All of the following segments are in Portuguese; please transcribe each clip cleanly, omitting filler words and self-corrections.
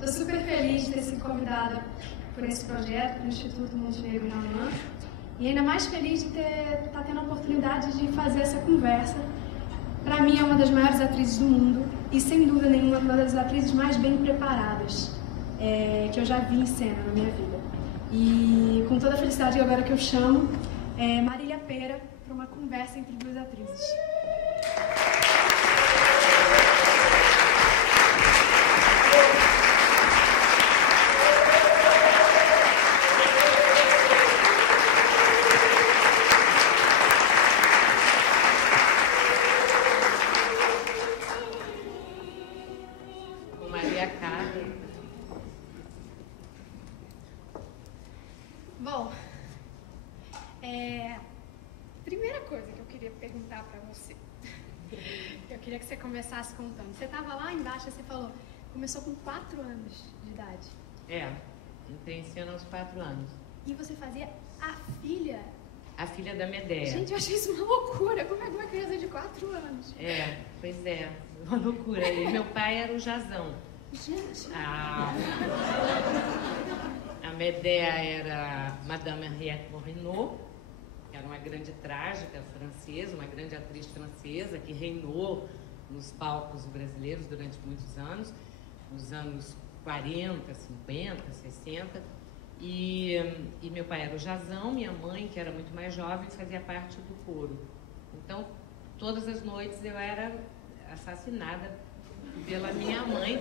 Estou super feliz de ter sido convidada por esse projeto, pelo Instituto Montenegro Raman, e ainda mais feliz de estar tendo a oportunidade de fazer essa conversa. Para mim é uma das maiores atrizes do mundo e, sem dúvida nenhuma, uma das atrizes mais bem preparadas que eu já vi em cena na minha vida. E com toda a felicidade agora que eu chamo Marília Pêra para uma conversa entre duas atrizes. Bom, primeira coisa que eu queria perguntar para você, eu queria que você começasse contando. Você estava lá embaixo e você falou, começou com 4 anos de idade. Entrei em cena aos 4 anos. E você fazia a filha? A filha da Medea. Gente, eu achei isso uma loucura. Como é que uma criança de 4 anos? Pois é, uma loucura. E meu pai era o Jazão. Gente. A Medea era Madame Henriette Morinot, que era uma grande trágica francesa, uma grande atriz francesa que reinou nos palcos brasileiros durante muitos anos, nos anos 40, 50, 60. E meu pai era o Jazão, minha mãe, que era muito mais jovem, fazia parte do coro. Então, todas as noites eu era assassinada pela minha mãe,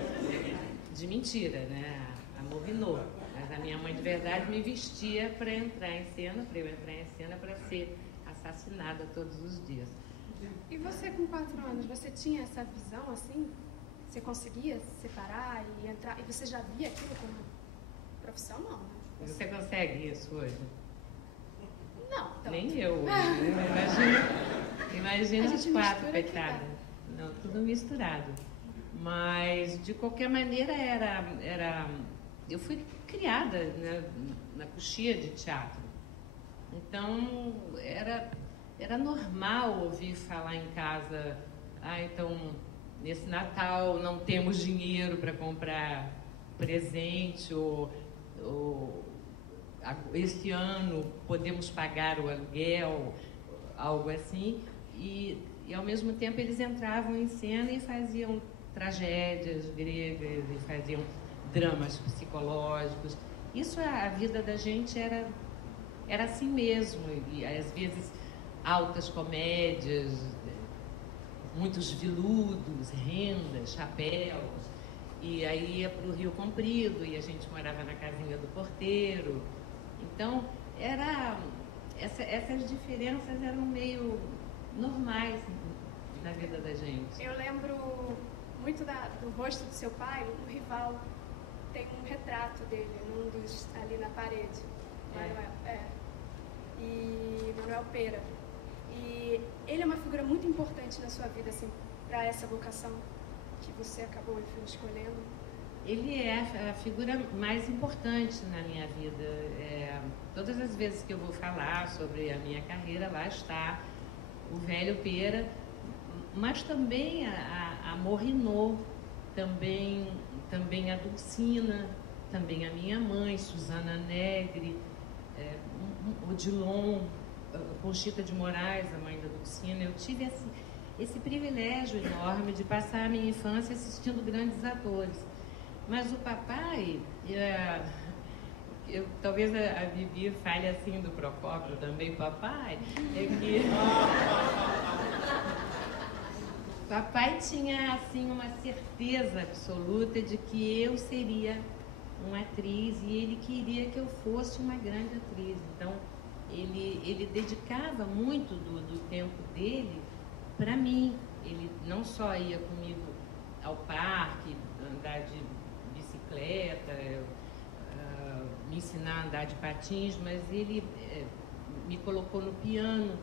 de mentira, né? A Morinot. Mas a minha mãe de verdade me vestia para entrar em cena, para ser assassinada todos os dias. E você com 4 anos, você tinha essa visão assim? Você conseguia se separar e entrar? E você já via aquilo como profissão, não, né? Você consegue isso hoje? Não. Então... Nem eu hoje. Imagina os 4, coitada. Não, tudo misturado. Mas, de qualquer maneira, eu fui criada, né, na coxia de teatro. Então, era normal ouvir falar em casa, então, nesse Natal não temos dinheiro para comprar presente, ou este ano podemos pagar o aluguel, algo assim. E, ao mesmo tempo, eles entravam em cena e faziam tragédias gregas e faziam dramas psicológicos. Isso, a vida da gente era assim mesmo, e às vezes altas comédias, muitos veludos, rendas, chapéus, e aí ia para o Rio Comprido e a gente morava na casinha do porteiro. Então, essas diferenças eram meio normais na vida da gente. Eu lembro muito do rosto do seu pai, no Rival. Tem um retrato dele, ali na parede. E Manuel Pêra. E ele é uma figura muito importante na sua vida, assim, para essa vocação que você acabou, enfim, escolhendo. Ele é a figura mais importante na minha vida. Todas as vezes que eu vou falar sobre a minha carreira, lá está o velho Pêra, mas também a Morinot, também a Dulcina, também a minha mãe, Susana Negri, Odilon, Conchita de Moraes, a mãe da Dulcina. Eu tive esse privilégio enorme de passar a minha infância assistindo grandes atores. Mas o papai, talvez a Vivi fale assim do Procópio também, papai, papai tinha assim uma certeza absoluta de que eu seria uma atriz e ele queria que eu fosse uma grande atriz. Então, ele dedicava muito do tempo dele para mim. Ele não só ia comigo ao parque, andar de bicicleta, me ensinar a andar de patins, mas ele me colocou no piano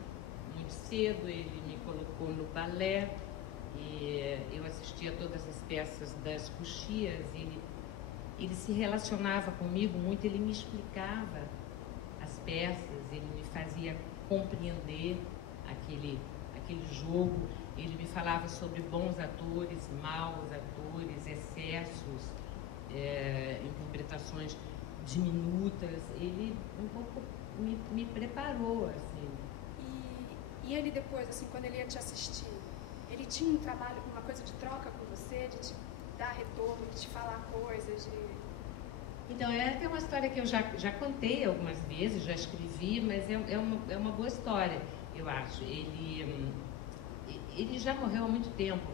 muito cedo, ele me colocou no balé, e eu assistia a todas as peças das coxias. Ele se relacionava comigo muito, ele me explicava as peças, ele me fazia compreender aquele jogo, ele me falava sobre bons atores, maus atores, excessos, interpretações diminutas. Ele um pouco me preparou, assim. E ele depois, assim, quando ele ia te assistir, ele tinha um trabalho, uma coisa de troca com você, de te dar retorno, de te falar coisas, de... Então, até uma história que eu já contei algumas vezes, já escrevi, mas é uma boa história, eu acho. Ele já morreu há muito tempo.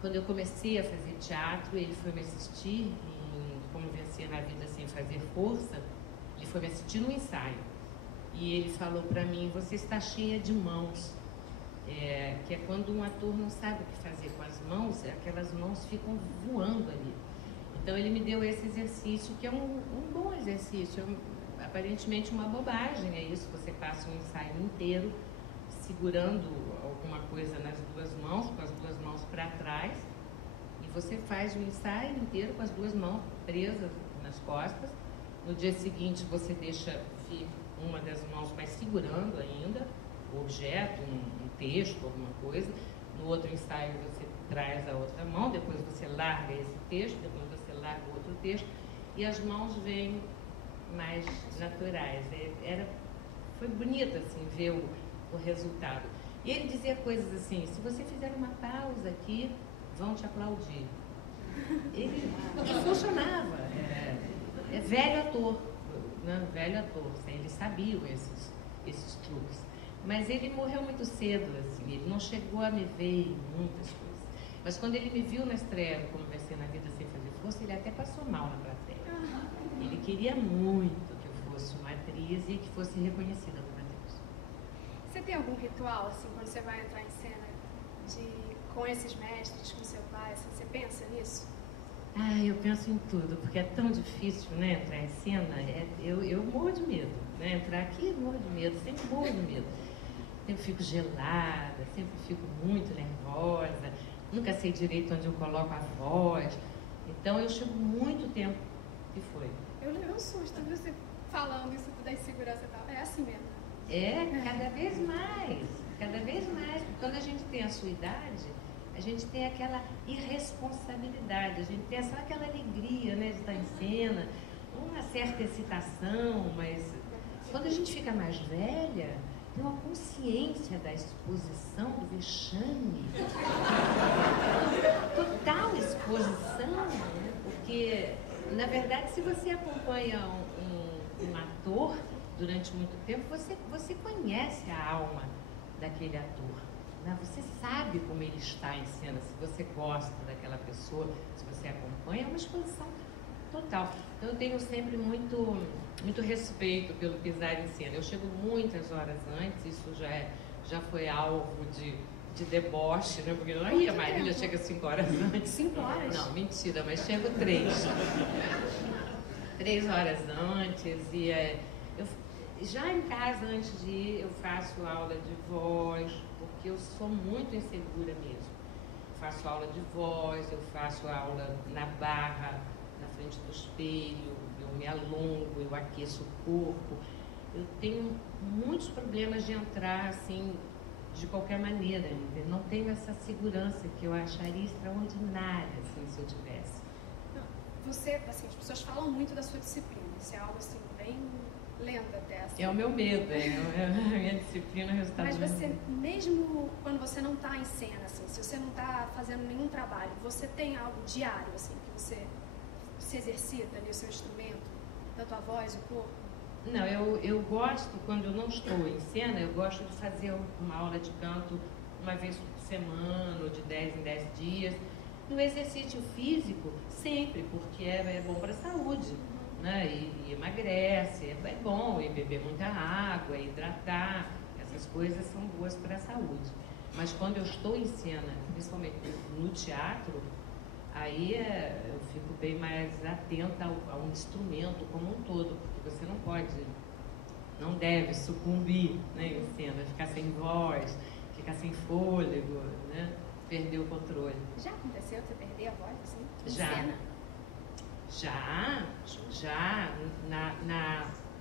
Quando eu comecei a fazer teatro, ele foi me assistir em Como Vencer na Vida Sem Fazer Força. Ele foi me assistir no ensaio. E ele falou para mim: você está cheia de mãos. Que é quando um ator não sabe o que fazer com as mãos, aquelas mãos ficam voando ali. Então ele me deu esse exercício, que é um bom exercício, aparentemente uma bobagem, é isso, você passa um ensaio inteiro segurando alguma coisa nas duas mãos, com as duas mãos para trás, e você faz o ensaio inteiro com as duas mãos presas nas costas. No dia seguinte você deixa vir uma das mãos, mas segurando ainda o objeto, um texto, alguma coisa. No outro ensaio você traz a outra mão, depois você larga esse texto, depois você larga o outro texto, e as mãos vêm mais naturais. Foi bonito, assim, ver o resultado. E ele dizia coisas assim: se você fizer uma pausa aqui, vão te aplaudir. E funcionava. É velho ator, né? Velho ator, assim, eles sabiam esses truques. Mas ele morreu muito cedo, assim, ele não chegou a me ver em muitas coisas. Mas quando ele me viu na estreia, Como Vencer na Vida Sem Fazer Força, ele até passou mal na plateia. Ele queria muito que eu fosse uma atriz e que fosse reconhecida como atriz. Você tem algum ritual, assim, quando você vai entrar em cena, com esses mestres, com seu pai, assim, você pensa nisso? Eu penso em tudo, porque é tão difícil, né, entrar em cena. Eu morro de medo, né? Entrar aqui, eu morro de medo, sempre morro de medo. Sempre fico gelada, sempre fico muito nervosa, nunca sei direito onde eu coloco a voz. Então eu chego muito tempo que foi. Eu levei um susto, viu, você falando isso da insegurança e tal. É assim mesmo. Cada vez mais, cada vez mais. Porque quando a gente tem a sua idade, a gente tem aquela irresponsabilidade, a gente tem só aquela alegria, né, de estar em cena, uma certa excitação, mas quando a gente fica mais velha, tem uma consciência da exposição, do vexame, total exposição, né? Porque, na verdade, se você acompanha um ator durante muito tempo, você conhece a alma daquele ator. Você sabe como ele está em cena, se você gosta daquela pessoa, se você acompanha, é uma exposição total. Então eu tenho sempre muito respeito pelo pisar em cena. Eu chego muitas horas antes, isso já foi alvo de deboche, né? Porque aí a Marília chega 5 horas antes. 5 horas? Não, mentira, mas chego 3. 3 horas antes e já em casa, antes de ir, eu faço aula de voz, porque eu sou muito insegura mesmo. Eu faço aula de voz, eu faço aula na barra, na frente do espelho, eu me alongo, eu aqueço o corpo. Eu tenho muitos problemas de entrar, assim, de qualquer maneira, entendeu? Não tenho essa segurança que eu acharia extraordinária, assim, se eu tivesse. Você, assim, as pessoas falam muito da sua disciplina, isso é algo, assim, bem... lenda até, assim. É o meu medo, a minha disciplina, o resultado. Mas você, mesmo quando você não está em cena, assim, se você não está fazendo nenhum trabalho, você tem algo diário, assim, que você se exercita ali, o seu instrumento, tanto a voz, o corpo? Não, eu gosto, quando eu não estou em cena, eu gosto de fazer uma aula de canto uma vez por semana, ou de 10 em 10 dias. No exercício físico, sempre, porque é bom para a saúde. Né? E emagrece, é bom, e beber muita água, hidratar, essas coisas são boas para a saúde. Mas quando eu estou em cena, principalmente no teatro, aí eu fico bem mais atenta ao instrumento como um todo, porque você não deve sucumbir, né, em cena, ficar sem voz, ficar sem fôlego, né, perder o controle. Já aconteceu você perder a voz, assim, em Já. cena? Já,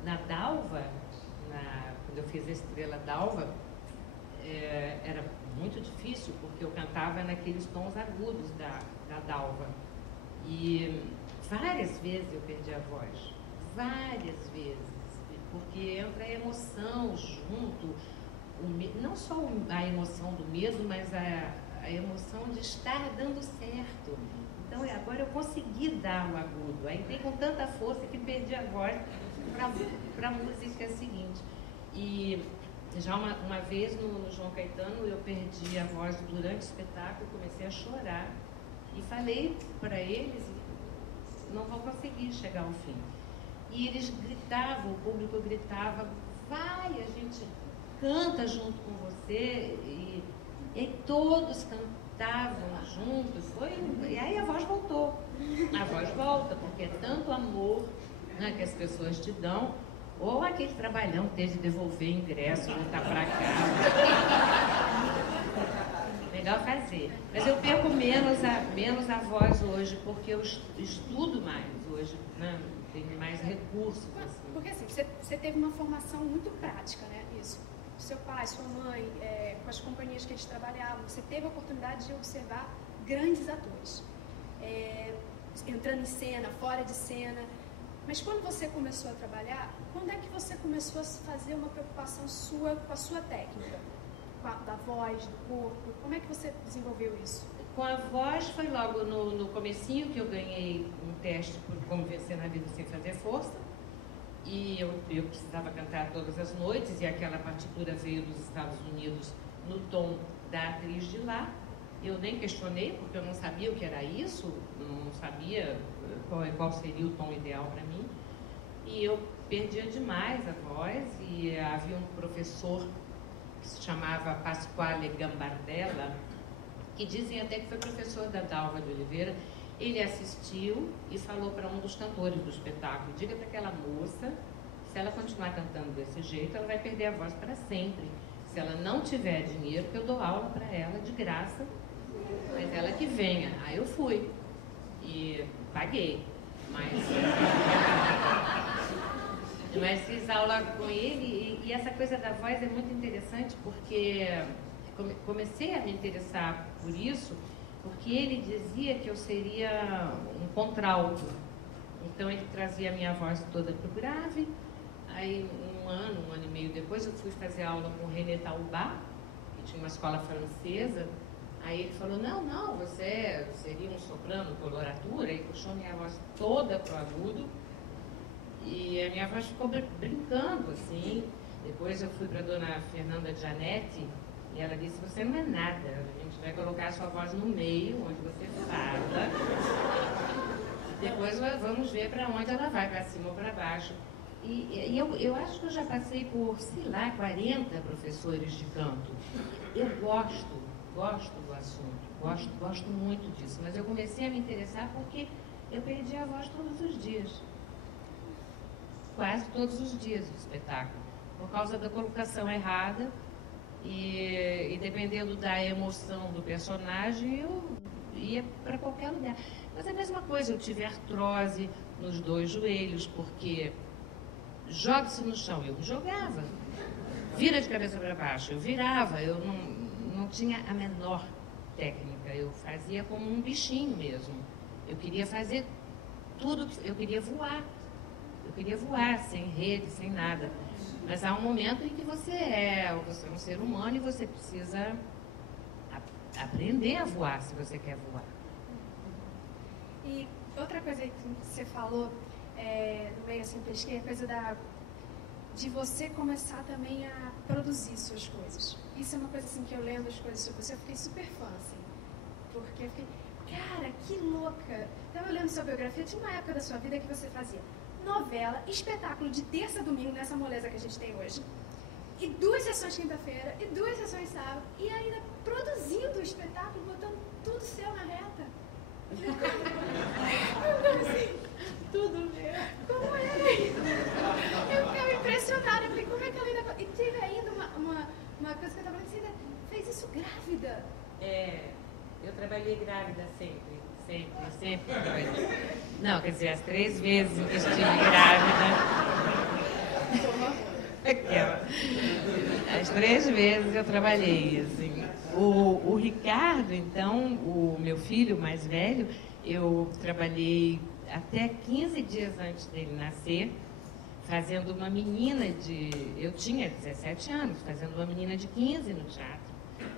na Dalva, quando eu fiz a Estrela Dalva, era muito difícil, porque eu cantava naqueles tons agudos da Dalva. E várias vezes eu perdi a voz. Várias vezes. Porque entra a emoção junto. Não só a emoção do medo, mas a emoção de estar dando certo. Então, agora eu consegui dar o agudo. Aí entrei com tanta força que perdi a voz para a música seguinte. E já uma vez no João Caetano eu perdi a voz durante o espetáculo, comecei a chorar e falei para eles, não vão conseguir chegar ao fim. E eles gritavam, o público gritava, vai, a gente canta junto com você, e todos cantavam juntos, e aí a voz voltou. A voz volta, porque é tanto amor, né, que as pessoas te dão, ou aquele trabalhão que tem de devolver ingresso, voltar para casa. Legal fazer. Mas eu perco menos a voz hoje, porque eu estudo mais hoje, né? Tenho mais recursos. Assim. Porque assim, você teve uma formação muito prática, né? Isso. Seu pai, sua mãe, com as companhias que eles trabalhavam, você teve a oportunidade de observar grandes atores. Entrando em cena, fora de cena. Mas quando você começou a trabalhar, quando é que você começou a fazer uma preocupação sua com a sua técnica? Da voz, do corpo? Como é que você desenvolveu isso? Com a voz foi logo no comecinho que eu ganhei um teste por Como Vencer na Vida Sem Fazer Força. E eu precisava cantar todas as noites, e aquela partitura veio dos Estados Unidos no tom da atriz de lá. Eu nem questionei, porque eu não sabia o que era isso, não sabia qual seria o tom ideal para mim. E eu perdia demais a voz, e havia um professor que se chamava Pasquale Gambardella, que dizem até que foi professor da Dalva de Oliveira. Ele assistiu e falou para um dos cantores do espetáculo, diga para aquela moça, se ela continuar cantando desse jeito, ela vai perder a voz para sempre. Se ela não tiver dinheiro, que eu dou aula para ela de graça, mas ela que venha. Aí eu fui e paguei, mas fiz aula com ele, e essa coisa da voz é muito interessante, porque comecei a me interessar por isso, porque ele dizia que eu seria um contralto. Então ele trazia a minha voz toda para o grave. Aí um ano e meio depois eu fui fazer aula com o René Taubá, que tinha uma escola francesa. Aí ele falou, não, você seria um soprano coloratura, e puxou minha voz toda para o agudo. E a minha voz ficou brincando, assim. Depois eu fui para a dona Fernanda Gianetti, e ela disse, você não é nada, a gente vai colocar a sua voz no meio, onde você fala. Depois vamos ver para onde ela vai, para cima ou para baixo. E eu acho que eu já passei por, sei lá, 40 professores de canto. Eu gosto do assunto, gosto muito disso, mas eu comecei a me interessar porque eu perdi a voz todos os dias. Quase todos os dias do espetáculo, por causa da colocação errada. E dependendo da emoção do personagem, eu ia para qualquer lugar. Mas é a mesma coisa, eu tive artrose nos 2 joelhos, porque joga-se no chão, eu me jogava. Vira de cabeça para baixo, eu virava, eu não tinha a menor técnica, eu fazia como um bichinho mesmo. Eu queria fazer tudo, eu queria voar, sem rede, sem nada. Mas há um momento em que você é um ser humano e você precisa aprender a voar, se você quer voar. E outra coisa que você falou, no meio assim, pesquei, a coisa de você começar também a produzir suas coisas. Isso é uma coisa assim que eu lendo as coisas sobre você, eu fiquei super fã, assim. Porque eu fiquei, cara, que louca. Estava olhando sua biografia, tinha uma época da sua vida que você fazia novela, espetáculo de terça a domingo, nessa moleza que a gente tem hoje, e 2 sessões quinta-feira, e 2 sessões sábado, e ainda produzindo o espetáculo, botando tudo seu na reta. Assim, tudo meu. Como é isso? Eu ficava impressionada, eu falei, como é que ela ainda... E teve ainda uma coisa que eu estava falando, você ainda fez isso grávida. Eu trabalhei grávida sempre. Não, quer dizer, as 3 vezes que estive grávida. As 3 vezes eu trabalhei, assim. O Ricardo, então, o meu filho mais velho, eu trabalhei até 15 dias antes dele nascer, fazendo uma menina eu tinha 17 anos, fazendo uma menina de 15 no teatro,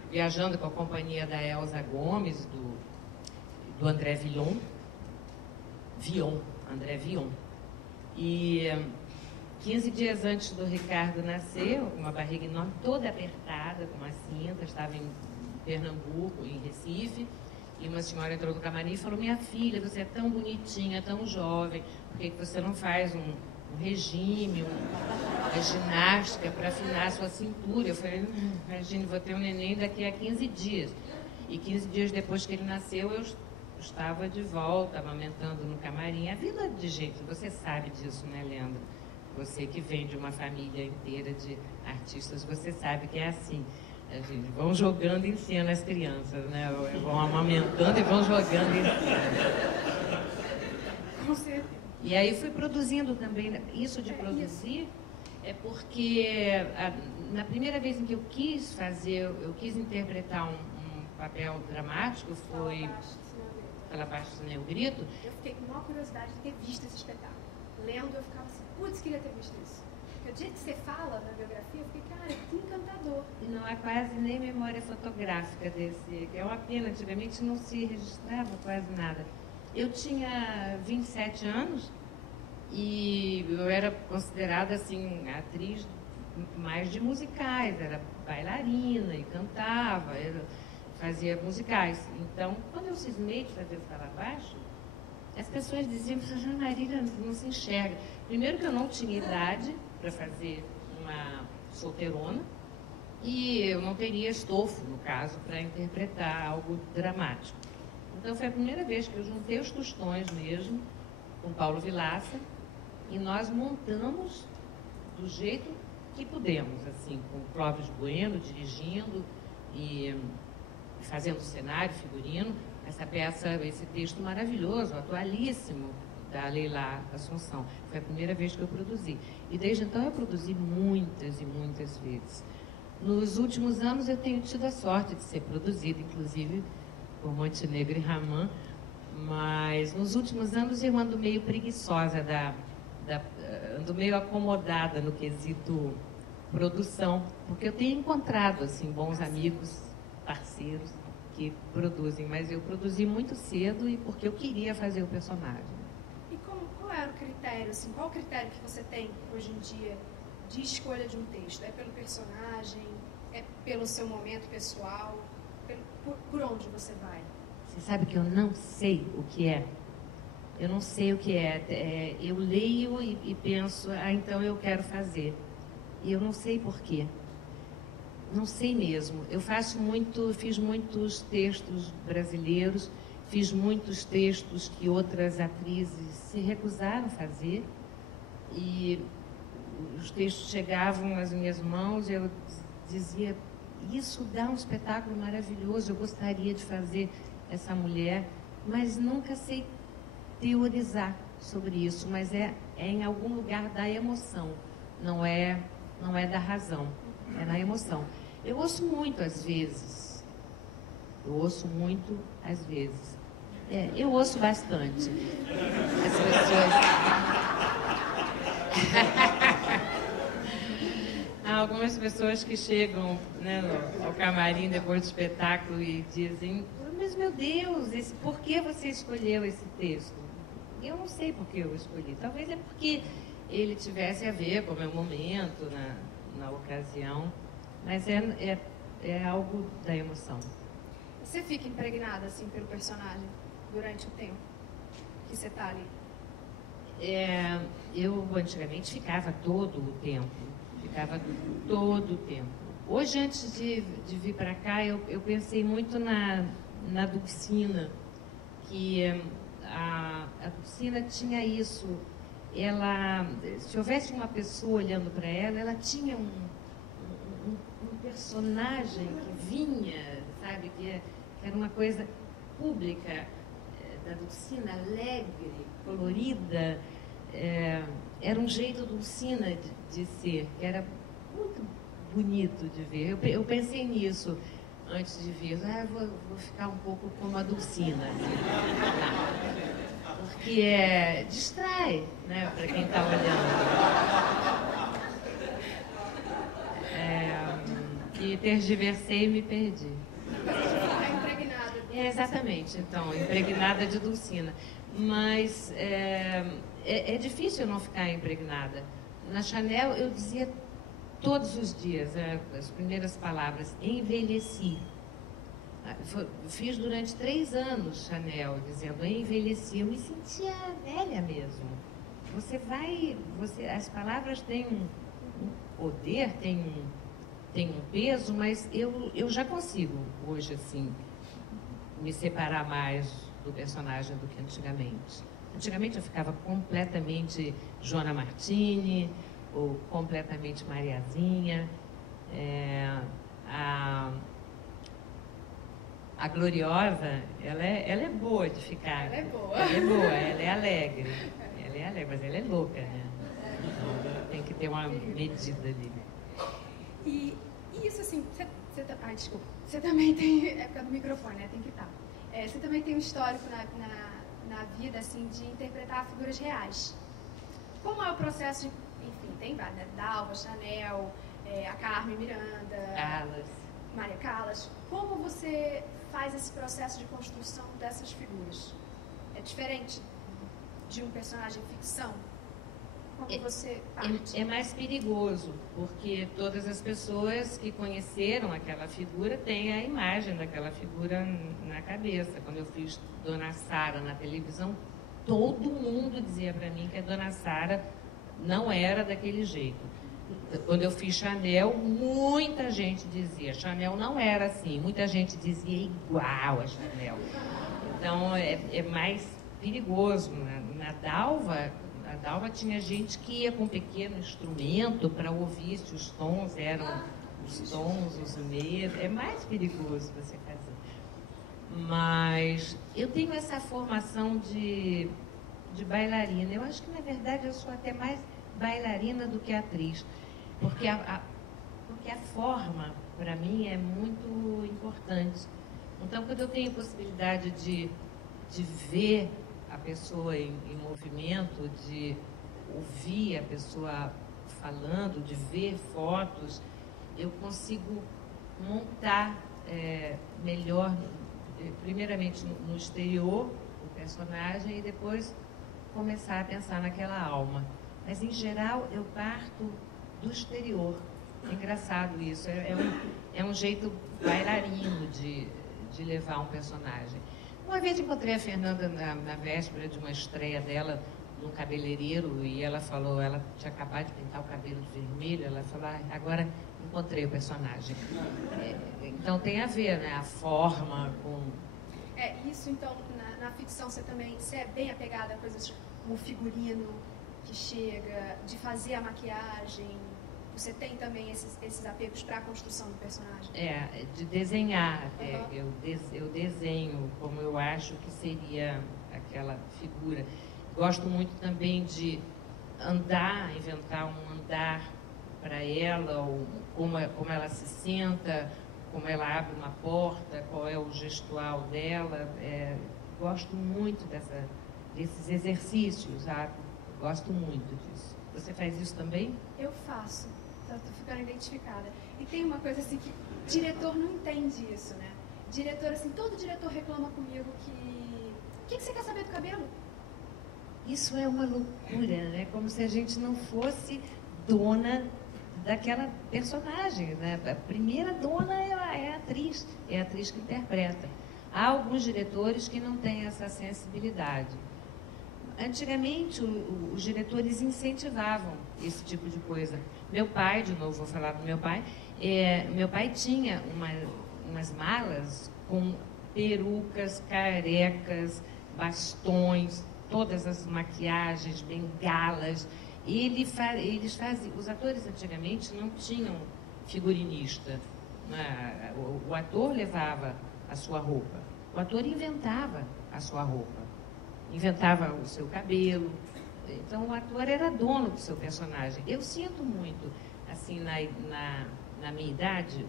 viajando com a companhia da Elza Gomes, do André André Vion. E 15 dias antes do Ricardo nascer, com uma barriga enorme, toda apertada, com uma cinta, estava em Pernambuco, em Recife, e uma senhora entrou no camarim e falou: minha filha, você é tão bonitinha, tão jovem, por que você não faz um regime, uma ginástica para afinar a sua cintura? Eu falei: imagine, vou ter um neném daqui a 15 dias. E 15 dias depois que ele nasceu, eu estava de volta, amamentando no camarim. A vida de gente, você sabe disso, né, Leandro? Você que vem de uma família inteira de artistas, você sabe que é assim. A gente vão jogando em cena as crianças, né? Vão amamentando e vão jogando em cena. Com certeza. E aí fui produzindo também. Isso de produzir é porque na primeira vez em que eu quis interpretar um papel dramático, foi Pela Parte do Senhor Grito. Eu fiquei com maior curiosidade de ter visto esse espetáculo. Lendo, eu ficava assim, putz, queria ter visto isso. Porque o dia que você fala na biografia, eu fiquei, cara, que encantador. E não há quase nem memória fotográfica desse, que é uma pena, antigamente não se registrava quase nada. Eu tinha 27 anos e eu era considerada, assim, atriz mais de musicais, era bailarina e cantava, fazia musicais. Então, quando eu cismei de fazer Fala Baixo, as pessoas diziam: Marília, não se enxerga. Primeiro que eu não tinha idade para fazer uma solteirona e eu não teria estofo, no caso, para interpretar algo dramático. Então foi a primeira vez que eu juntei os tostões mesmo com Paulo Vilaça e nós montamos do jeito que pudemos, assim, com o Clóvis Bueno dirigindo e fazendo cenário, figurino, essa peça, esse texto maravilhoso, atualíssimo, da Leila Assunção. Foi a primeira vez que eu produzi. E desde então eu produzi muitas e muitas vezes. Nos últimos anos eu tenho tido a sorte de ser produzida, inclusive por Montenegro e Raman, mas nos últimos anos eu ando meio preguiçosa, ando meio acomodada no quesito produção, porque eu tenho encontrado assim, bons amigos, parceiros, que produzem, mas eu produzi muito cedo e porque eu queria fazer o personagem. E qual era o critério, assim, qual o critério que você tem hoje em dia de escolha de um texto? É pelo personagem? É pelo seu momento pessoal? Por onde você vai? Você sabe que eu não sei o que é. Eu não sei o que é. Eu leio e penso, então eu quero fazer. E eu não sei por quê. Não sei mesmo. Eu fiz muitos textos brasileiros, fiz muitos textos que outras atrizes se recusaram a fazer e os textos chegavam às minhas mãos e eu dizia: isso dá um espetáculo maravilhoso, eu gostaria de fazer essa mulher, mas nunca sei teorizar sobre isso, mas é em algum lugar da emoção, não é da razão, é na emoção. Eu ouço muito às vezes. Eu ouço bastante. As pessoas... Há algumas pessoas que chegam, né, ao camarim depois do espetáculo e dizem: mas meu Deus, por que você escolheu esse texto? Eu não sei por que eu escolhi. Talvez é porque ele tivesse a ver com o meu momento na ocasião. Mas é algo da emoção. Você fica impregnada, assim, pelo personagem durante o tempo que você está ali? Eu antigamente ficava todo o tempo. Hoje, antes de vir para cá, eu pensei muito na Dulcina, que a Dulcina tinha isso. Ela, se houvesse uma pessoa olhando para ela, ela tinha um personagem que vinha, sabe, que era uma coisa pública, da Dulcina, alegre, colorida, era um jeito Dulcina de ser, que era muito bonito de ver. Eu pensei nisso antes de vir. Vou ficar um pouco como a Dulcina. Assim. porque distrai, né, para quem está olhando. E tergiversei e me perdi. Impregnada. Exatamente, então, impregnada de Dulcina. Mas é difícil não ficar impregnada. Na Chanel eu dizia todos os dias as primeiras palavras, envelheci. Fiz durante 3 anos Chanel, dizendo envelheci. Eu me sentia velha mesmo. As palavras têm um poder, têm um peso, mas eu já consigo hoje, assim, me separar mais do personagem do que antigamente. Antigamente eu ficava completamente Joana Martini, ou completamente Mariazinha. A Gloriosa, ela é boa de ficar. Ela é boa. Ela é boa, ela é alegre. Ela é alegre, mas ela é louca, né? Então tem que ter uma medida ali. E isso, assim, desculpa. Você também tem, é por causa do microfone, né? Tem que estar. Você também tem um histórico na vida, assim, de interpretar figuras reais. Como é o processo de, enfim, tem várias, né? Dalva, Chanel, a Carmen Miranda, Maria Callas. Como você faz esse processo de construção dessas figuras? É diferente de um personagem ficção? Como você parte? É mais perigoso, porque todas as pessoas que conheceram aquela figura têm a imagem daquela figura na cabeça. Quando eu fiz Dona Sara na televisão, todo mundo dizia para mim que a Dona Sara não era daquele jeito. Quando eu fiz Chanel, muita gente dizia, Chanel não era assim. Muita gente dizia igual a Chanel. Então, é mais perigoso. Na Dalva tinha gente que ia com um pequeno instrumento para ouvir se os tons eram os tons, os meios. É mais perigoso você fazer. Mas eu tenho essa formação de bailarina. Eu acho que, na verdade, eu sou até mais bailarina do que atriz. Porque a forma, para mim, é muito importante. Então, quando eu tenho possibilidade de ver a pessoa em movimento, de ouvir a pessoa falando, de ver fotos, eu consigo montar melhor, primeiramente no exterior, o personagem, e depois começar a pensar naquela alma. Mas, em geral, eu parto do exterior. É engraçado isso. É um jeito bailarino de levar um personagem. Uma vez encontrei a Fernanda na véspera de uma estreia dela num cabeleireiro e ela falou, ela tinha acabado de pintar o cabelo de vermelho, ela falou, agora encontrei o personagem. Então tem a ver, né? A forma com... Isso então, na ficção você é bem apegada a coisas como o figurino que chega, de fazer a maquiagem. Você tem também esses apegos para a construção do personagem? De desenhar até. Eu desenho como eu acho que seria aquela figura. Gosto muito também de andar, inventar um andar para ela, ou como ela se senta, como ela abre uma porta, qual é o gestual dela. Gosto muito desses exercícios, sabe? Gosto muito disso. Você faz isso também? Eu faço. Estou ficando identificada. E tem uma coisa assim que diretor não entende isso, né? Diretor, assim, todo diretor reclama comigo que... O que você quer saber do cabelo? Isso é uma loucura, né? Como se a gente não fosse dona daquela personagem, né? A primeira dona é a atriz que interpreta. Há alguns diretores que não têm essa sensibilidade. Antigamente, os diretores incentivavam esse tipo de coisa. Meu pai, de novo, vou falar do meu pai, meu pai tinha umas malas com perucas, carecas, bastões, todas as maquiagens, bengalas. Eles faziam, os atores antigamente não tinham figurinista. Né? O ator levava a sua roupa, o ator inventava a sua roupa. Inventava o seu cabelo. Então, o ator era dono do seu personagem. Eu sinto muito, assim, na minha idade,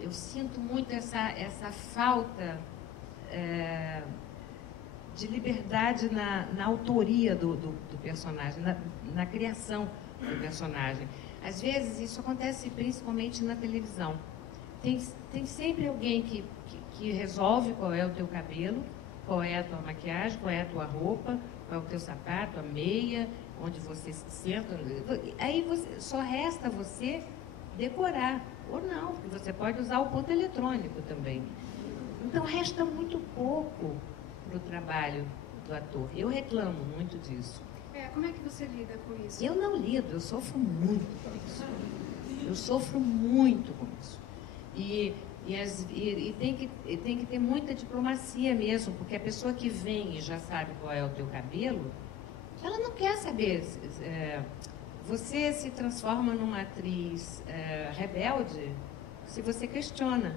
eu sinto muito essa falta de liberdade na autoria do personagem, na criação do personagem. Às vezes, isso acontece principalmente na televisão. Tem sempre alguém que resolve qual é o teu cabelo, qual é a tua maquiagem, qual é a tua roupa, qual é o teu sapato, a meia, onde você se senta. Aí só resta você decorar, ou não, porque você pode usar o ponto eletrônico também. Então, resta muito pouco para o trabalho do ator. Eu reclamo muito disso. Como é que você lida com isso? Eu não lido, eu sofro muito com isso. Eu sofro muito com isso. E tem que ter muita diplomacia mesmo, porque a pessoa que vem e já sabe qual é o teu cabelo, ela não quer saber. Você se transforma numa atriz rebelde se você questiona.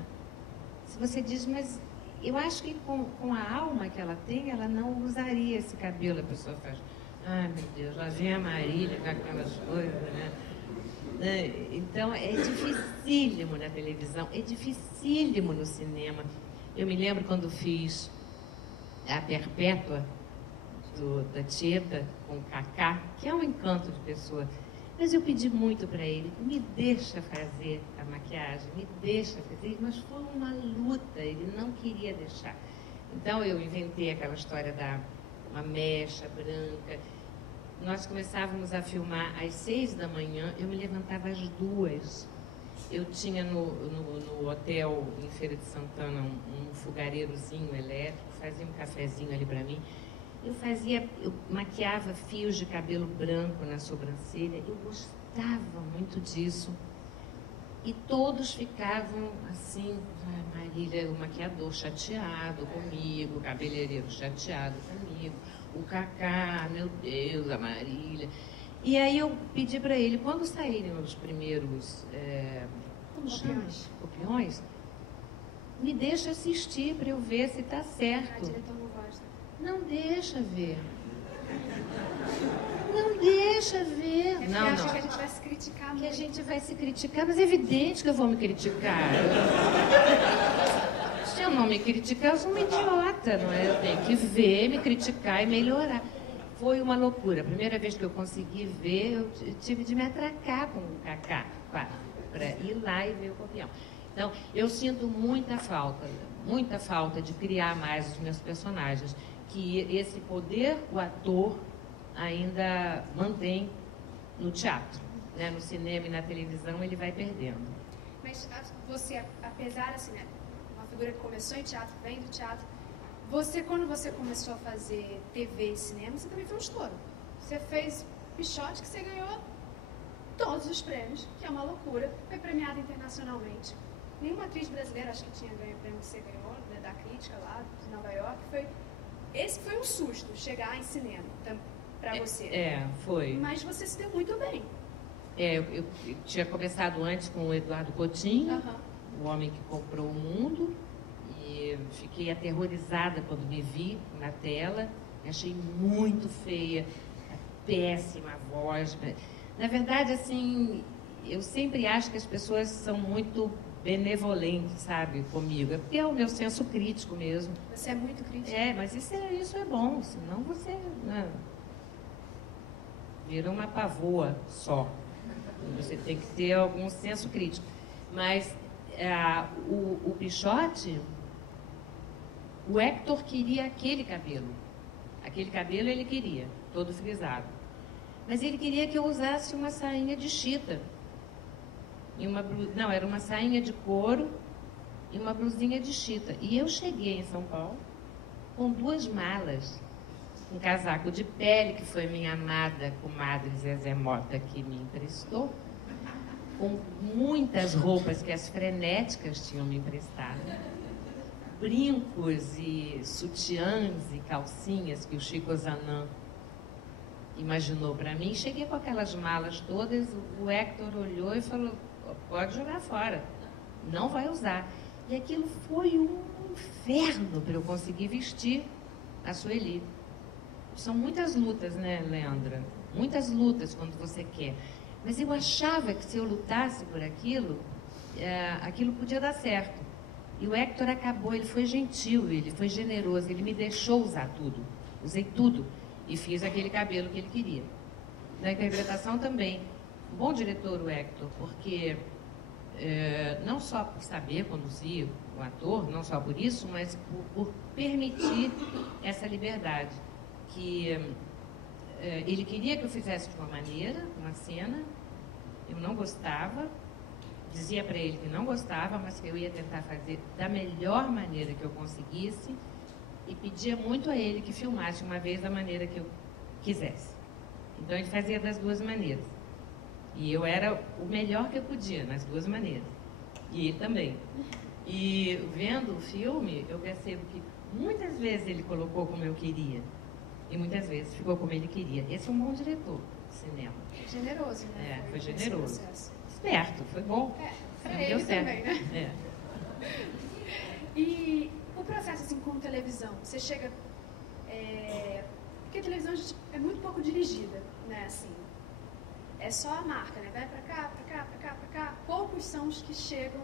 Se você diz, mas eu acho que com a alma que ela tem, ela não usaria esse cabelo. A pessoa faz, ai meu Deus, lá vem a Marília com aquelas coisas, né? Então, é dificílimo na televisão, é dificílimo no cinema. Eu me lembro quando fiz a Perpétua, da Tieta, com o Cacá, que é um encanto de pessoa. Mas eu pedi muito para ele, me deixa fazer a maquiagem, me deixa fazer, mas foi uma luta, ele não queria deixar. Então, eu inventei aquela história uma mecha branca. Nós começávamos a filmar às 6 da manhã, eu me levantava às 2. Eu tinha no hotel em Feira de Santana um fogareirozinho elétrico, fazia um cafezinho ali para mim. Eu maquiava fios de cabelo branco na sobrancelha, eu gostava muito disso. E todos ficavam assim, Marília, o maquiador chateado comigo, o cabeleireiro chateado comigo, o Cacá, meu Deus, a Marília. E aí eu pedi para ele, quando saírem os primeiros copiões, me deixa assistir para eu ver se está certo. A diretora não gosta. Não deixa ver. Não deixa ver. Porque acha que a gente vai se criticar muito. Que a gente vai se criticar, mas é evidente que eu vou me criticar. Se eu não me criticar, eu sou uma idiota, não é? Eu tenho que ver, me criticar e melhorar. Foi uma loucura. A primeira vez que eu consegui ver, eu tive de me atracar com o Cacá, para ir lá e ver o copião. Então, eu sinto muita falta de criar mais os meus personagens. Que esse poder, o ator ainda mantém no teatro, né? No cinema e na televisão ele vai perdendo. Mas você, apesar assim, né, uma figura que começou em teatro, vem do teatro, você, quando você começou a fazer TV e cinema, você também foi um estouro. Você fez Pichote, que você ganhou todos os prêmios, que é uma loucura, foi premiada internacionalmente. Nenhuma atriz brasileira, acho que tinha ganho o prêmio que você ganhou, né, da crítica lá de Nova York. Esse foi um susto, chegar em cinema, para você. Foi. Mas você se deu muito bem. Eu tinha começado antes com o Eduardo Coutinho, o homem que comprou o mundo, e fiquei aterrorizada quando me vi na tela. Achei muito feia, péssima voz. Na verdade, assim, eu sempre acho que as pessoas são muito benevolentes, sabe, comigo. É porque é o meu senso crítico mesmo. Você é muito crítico. Mas isso é bom, senão você vira uma pavoa só. Você tem que ter algum senso crítico. Mas o Pichote, o Hector queria aquele cabelo. Aquele cabelo ele queria, todo frisado. Mas ele queria que eu usasse uma sainha de chita. Era uma sainha de couro e uma blusinha de chita. E eu cheguei em São Paulo com 2 malas. Um casaco de pele, que foi minha amada comadre Zezé Mota que me emprestou, com muitas roupas que as frenéticas tinham me emprestado, brincos e sutiãs e calcinhas que o Chico Zanan imaginou para mim. Cheguei com aquelas malas todas, o Hector olhou e falou, pode jogar fora, não vai usar. E aquilo foi um inferno para eu conseguir vestir a Sueli. São muitas lutas, né, Leandra? Muitas lutas quando você quer. Mas eu achava que se eu lutasse por aquilo, aquilo podia dar certo. E o Hector acabou, ele foi gentil, ele foi generoso, ele me deixou usar tudo. Usei tudo e fiz aquele cabelo que ele queria. Na interpretação também. Um bom diretor o Hector, porque não só por saber conduzir o ator, não só por isso, mas por permitir essa liberdade. Que ele queria que eu fizesse de uma maneira, uma cena, eu não gostava, dizia para ele que não gostava, mas que eu ia tentar fazer da melhor maneira que eu conseguisse e pedia muito a ele que filmasse uma vez da maneira que eu quisesse. Então ele fazia das duas maneiras. E eu era o melhor que eu podia, nas duas maneiras. E ele também. E vendo o filme, eu percebo que muitas vezes ele colocou como eu queria. E muitas vezes ficou como ele queria. Esse é um bom diretor de cinema. Generoso, né? Foi generoso. Esperto, foi bom. Pra ele também, né? E o processo, assim, com televisão, você chega... Porque a televisão é muito pouco dirigida, né, assim. É só a marca, né? Vai pra cá, pra cá, pra cá, pra cá. Poucos são os que chegam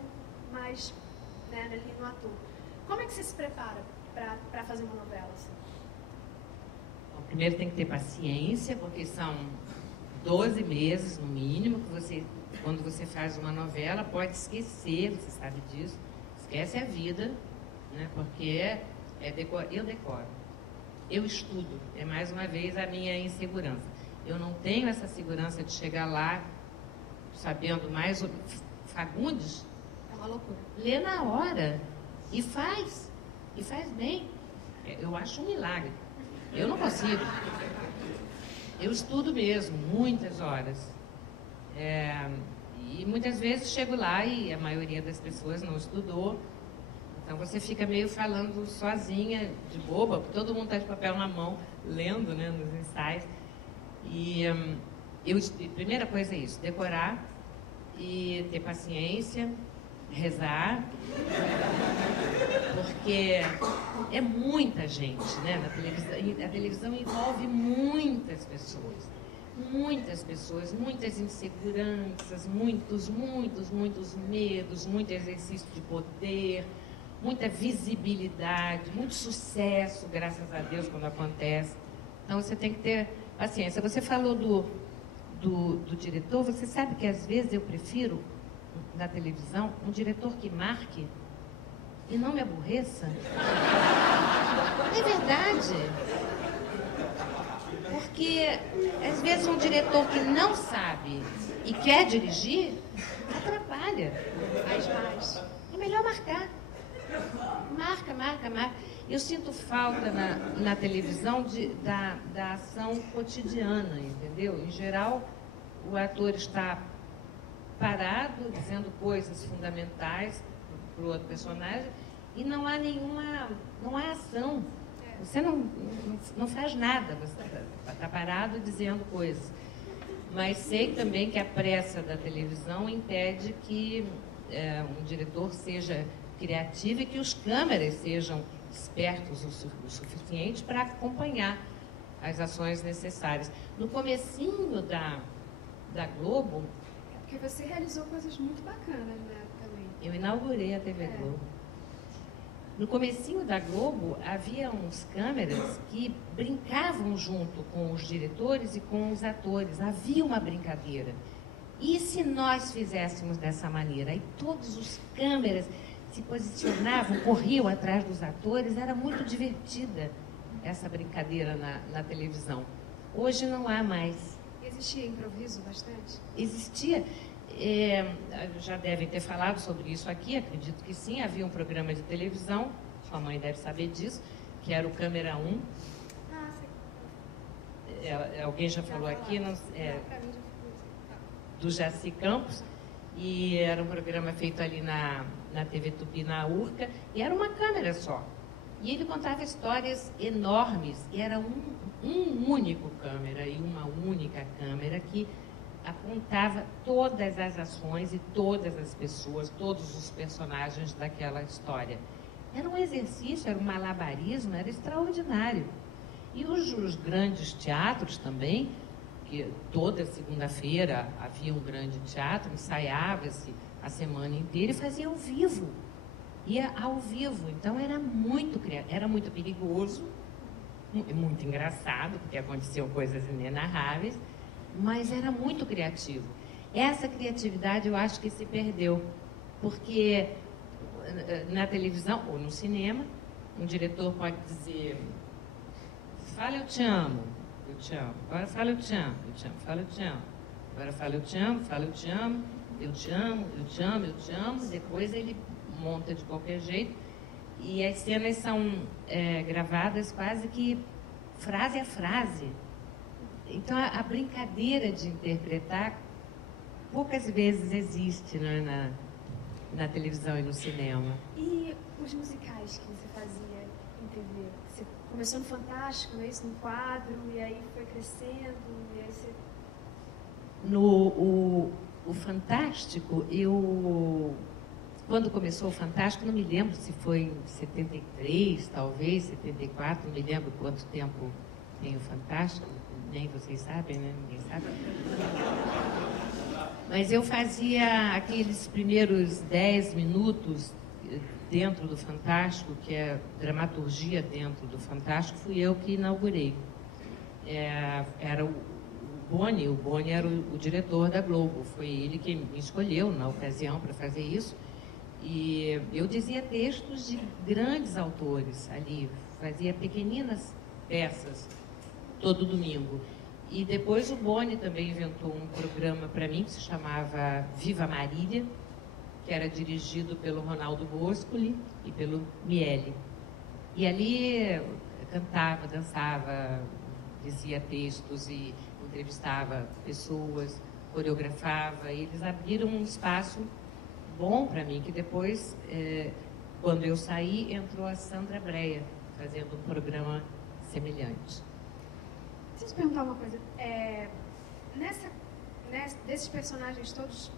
mais, né, ali no ator. Como é que você se prepara para fazer uma novela, assim? Bom, primeiro tem que ter paciência, porque são 12 meses, no mínimo, que você, quando você faz uma novela, pode esquecer, você sabe disso, esquece a vida, né? Porque eu decoro. Eu estudo, é mais uma vez a minha insegurança. Eu não tenho essa segurança de chegar lá sabendo mais. Fagundes é uma loucura. Lê na hora e faz bem. Eu acho um milagre. Eu não consigo. Eu estudo mesmo, muitas horas. E muitas vezes chego lá e a maioria das pessoas não estudou. Então você fica meio falando sozinha, de boba, porque todo mundo está de papel na mão, lendo, né, nos ensaios. E a primeira coisa é isso, decorar e ter paciência, rezar, porque é muita gente, né, na televisão. A televisão envolve muitas pessoas, muitas inseguranças, muitos medos, muito exercício de poder, muita visibilidade, muito sucesso, graças a Deus, quando acontece. Então, você tem que ter paciência. Você falou do diretor, você sabe que às vezes eu prefiro, na televisão, um diretor que marque e não me aborreça. É verdade. Porque, às vezes, um diretor que não sabe e quer dirigir, atrapalha. Faz mais. É melhor marcar. Marca. Eu sinto falta na televisão da ação cotidiana, entendeu? Em geral, o ator está parado, dizendo coisas fundamentais para o outro personagem e não há ação. Você não faz nada, você está parado dizendo coisas. Mas sei também que a pressa da televisão impede que um diretor seja criativo e que os câmeras sejam espertos o suficiente para acompanhar as ações necessárias. No comecinho da Globo... É porque você realizou coisas muito bacanas, né, também. Eu inaugurei a TV Globo. No comecinho da Globo, havia uns câmeras que brincavam junto com os diretores e com os atores. Havia uma brincadeira. E se nós fizéssemos dessa maneira? Aí todos os câmeras se posicionavam, corriam atrás dos atores, era muito divertida essa brincadeira na televisão. Hoje não há mais. Existia improviso bastante? Existia. Já devem ter falado sobre isso aqui, acredito que sim. Havia um programa de televisão, sua mãe deve saber disso, que era o Câmera 1. Ah, sei. Alguém já falou aqui? Pra mim já falou. Do Jaci Campos. E era um programa feito ali na TV Tupi, na Urca, e era uma câmera só. E ele contava histórias enormes, e era um único câmera e uma única câmera que apontava todas as ações e todas as pessoas, todos os personagens daquela história. Era um exercício, era um malabarismo, era extraordinário. E os grandes teatros também, que toda segunda-feira havia um grande teatro, ensaiava-se a semana inteira e fazia ao vivo. ia ao vivo. Então era muito perigoso, muito engraçado, porque aconteciam coisas inenarráveis, mas era muito criativo. Essa criatividade eu acho que se perdeu, porque na televisão ou no cinema, um diretor pode dizer: fala, eu te amo, agora fala, eu te amo, fala, eu te amo, agora fala, eu te amo, fala, eu te amo, eu te amo, eu te amo, eu te amo. Depois ele monta de qualquer jeito e as cenas são gravadas quase que frase a frase. Então a brincadeira de interpretar poucas vezes existe, né, na televisão e no cinema. E os musicais que você fazia em TV? Você começou no Fantástico, não é isso? No quadro, e aí foi crescendo, e aí você... O Fantástico, quando começou o Fantástico, não me lembro se foi em 73, talvez, 74, não me lembro quanto tempo tem o Fantástico, nem vocês sabem, né? Ninguém sabe. Mas eu fazia aqueles primeiros 10 minutos dentro do Fantástico, que é dramaturgia dentro do Fantástico, fui eu que inaugurei. Era o Boni era o diretor da Globo, foi ele que me escolheu na ocasião para fazer isso. E eu dizia textos de grandes autores ali, fazia pequeninas peças todo domingo. E depois o Boni também inventou um programa para mim que se chamava Viva Marília, que era dirigido pelo Ronaldo Boscoli e pelo Miele. E ali cantava, dançava, dizia textos e entrevistava pessoas, coreografava. E eles abriram um espaço bom para mim, que depois, quando eu saí, entrou a Sandra Breia, fazendo um programa semelhante. Deixa eu te perguntar uma coisa. Desses personagens todos,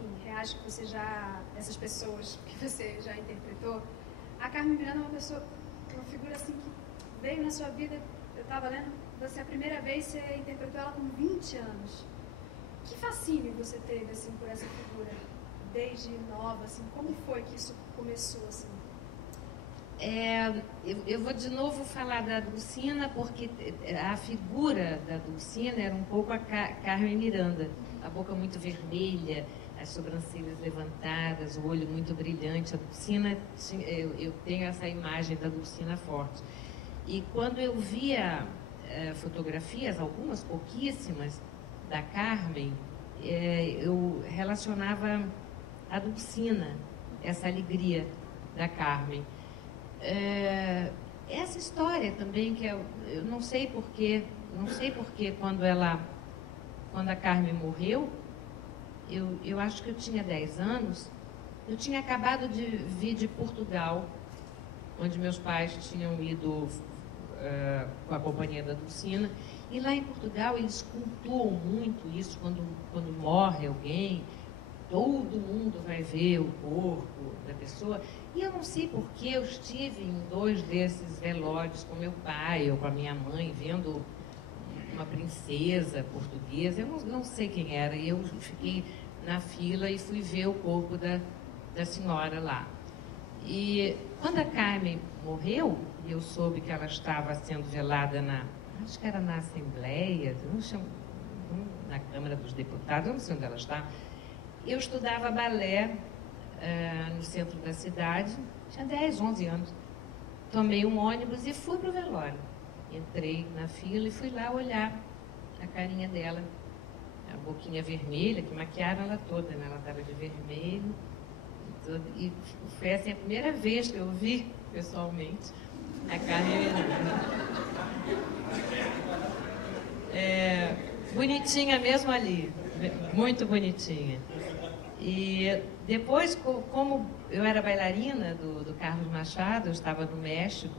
enfim, reais que você já... Essas pessoas que você já interpretou, a Carmen Miranda é uma figura assim que veio na sua vida. Eu estava lendo, você a primeira vez você interpretou ela com 20 anos. Que fascínio você teve assim por essa figura desde nova, assim? Como foi que isso começou assim? Eu vou de novo falar da Dulcina, porque a figura da Dulcina era um pouco a Carmen Miranda. A boca muito vermelha, as sobrancelhas levantadas, o olho muito brilhante. A Dulcina, eu tenho essa imagem da Dulcina forte. E quando eu via fotografias, algumas pouquíssimas, da Carmen, eu relacionava a Dulcina, essa alegria da Carmen. Essa história também, que eu não sei porquê, quando a Carmen morreu, eu acho que eu tinha 10 anos, eu tinha acabado de vir de Portugal, onde meus pais tinham ido com a companhia da Dulcina, e lá em Portugal eles cultuam muito isso, quando morre alguém, todo mundo vai ver o corpo da pessoa. E eu não sei porquê, eu estive em 2 desses velórios com meu pai ou com a minha mãe, vendo uma princesa portuguesa, eu não sei quem era, e eu fiquei na fila e fui ver o corpo da senhora lá. E quando a Carmen morreu, e eu soube que ela estava sendo velada acho que era na Assembleia, na Câmara dos Deputados, eu não sei onde ela está. Eu estudava balé no centro da cidade, tinha 10, 11 anos. Tomei um ônibus e fui para o velório. Entrei na fila e fui lá olhar a carinha dela, a boquinha vermelha, que maquiaram ela toda, né? Ela estava de vermelho. E foi assim a primeira vez que eu vi pessoalmente a Carmen Miranda. Bonitinha mesmo ali, muito bonitinha. E depois, como eu era bailarina do Carlos Machado, eu estava no México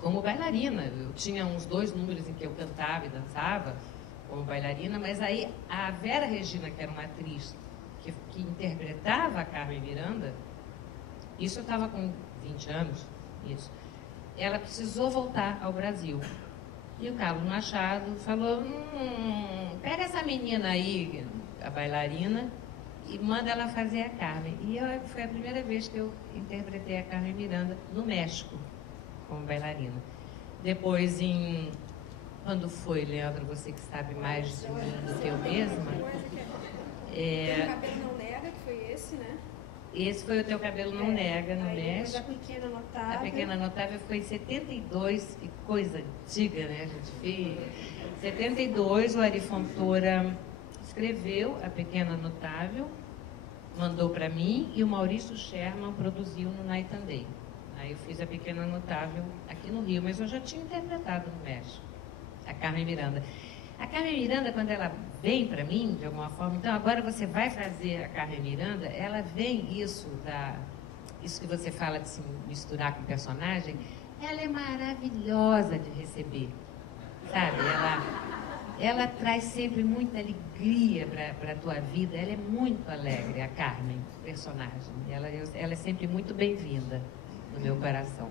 como bailarina. Eu tinha uns 2 números em que eu cantava e dançava como bailarina, mas aí a Vera Regina, que era uma atriz que interpretava a Carmen Miranda, isso eu estava com 20 anos, isso. Ela precisou voltar ao Brasil. E o Carlos Machado falou, pega essa menina aí, a bailarina, e manda ela fazer a Carmen. E foi a primeira vez que eu interpretei a Carmen Miranda no México, como bailarina. Depois, quando foi, Leandro, você que sabe mais de mim do que eu mesma? O Cabelo Não Nega, que foi esse, né? Esse foi o Teu Cabelo Não Nega, no México. A Pequena Notável. A Pequena Notável foi em 72, que coisa antiga, né? A gente fez. Em 72, o Ari Fontoura escreveu A Pequena Notável, mandou para mim, e o Maurício Sherman produziu no Night and Day. Aí eu fiz A Pequena Notável aqui no Rio, mas eu já tinha interpretado no México, a Carmen Miranda. A Carmen Miranda, quando ela vem para mim, de alguma forma, então agora você vai fazer a Carmen Miranda, ela vem isso que você fala de se misturar com o personagem, ela é maravilhosa de receber, sabe? Ela traz sempre muita alegria para a tua vida, ela é muito alegre, a Carmen, personagem. Ela é sempre muito bem-vinda no meu coração.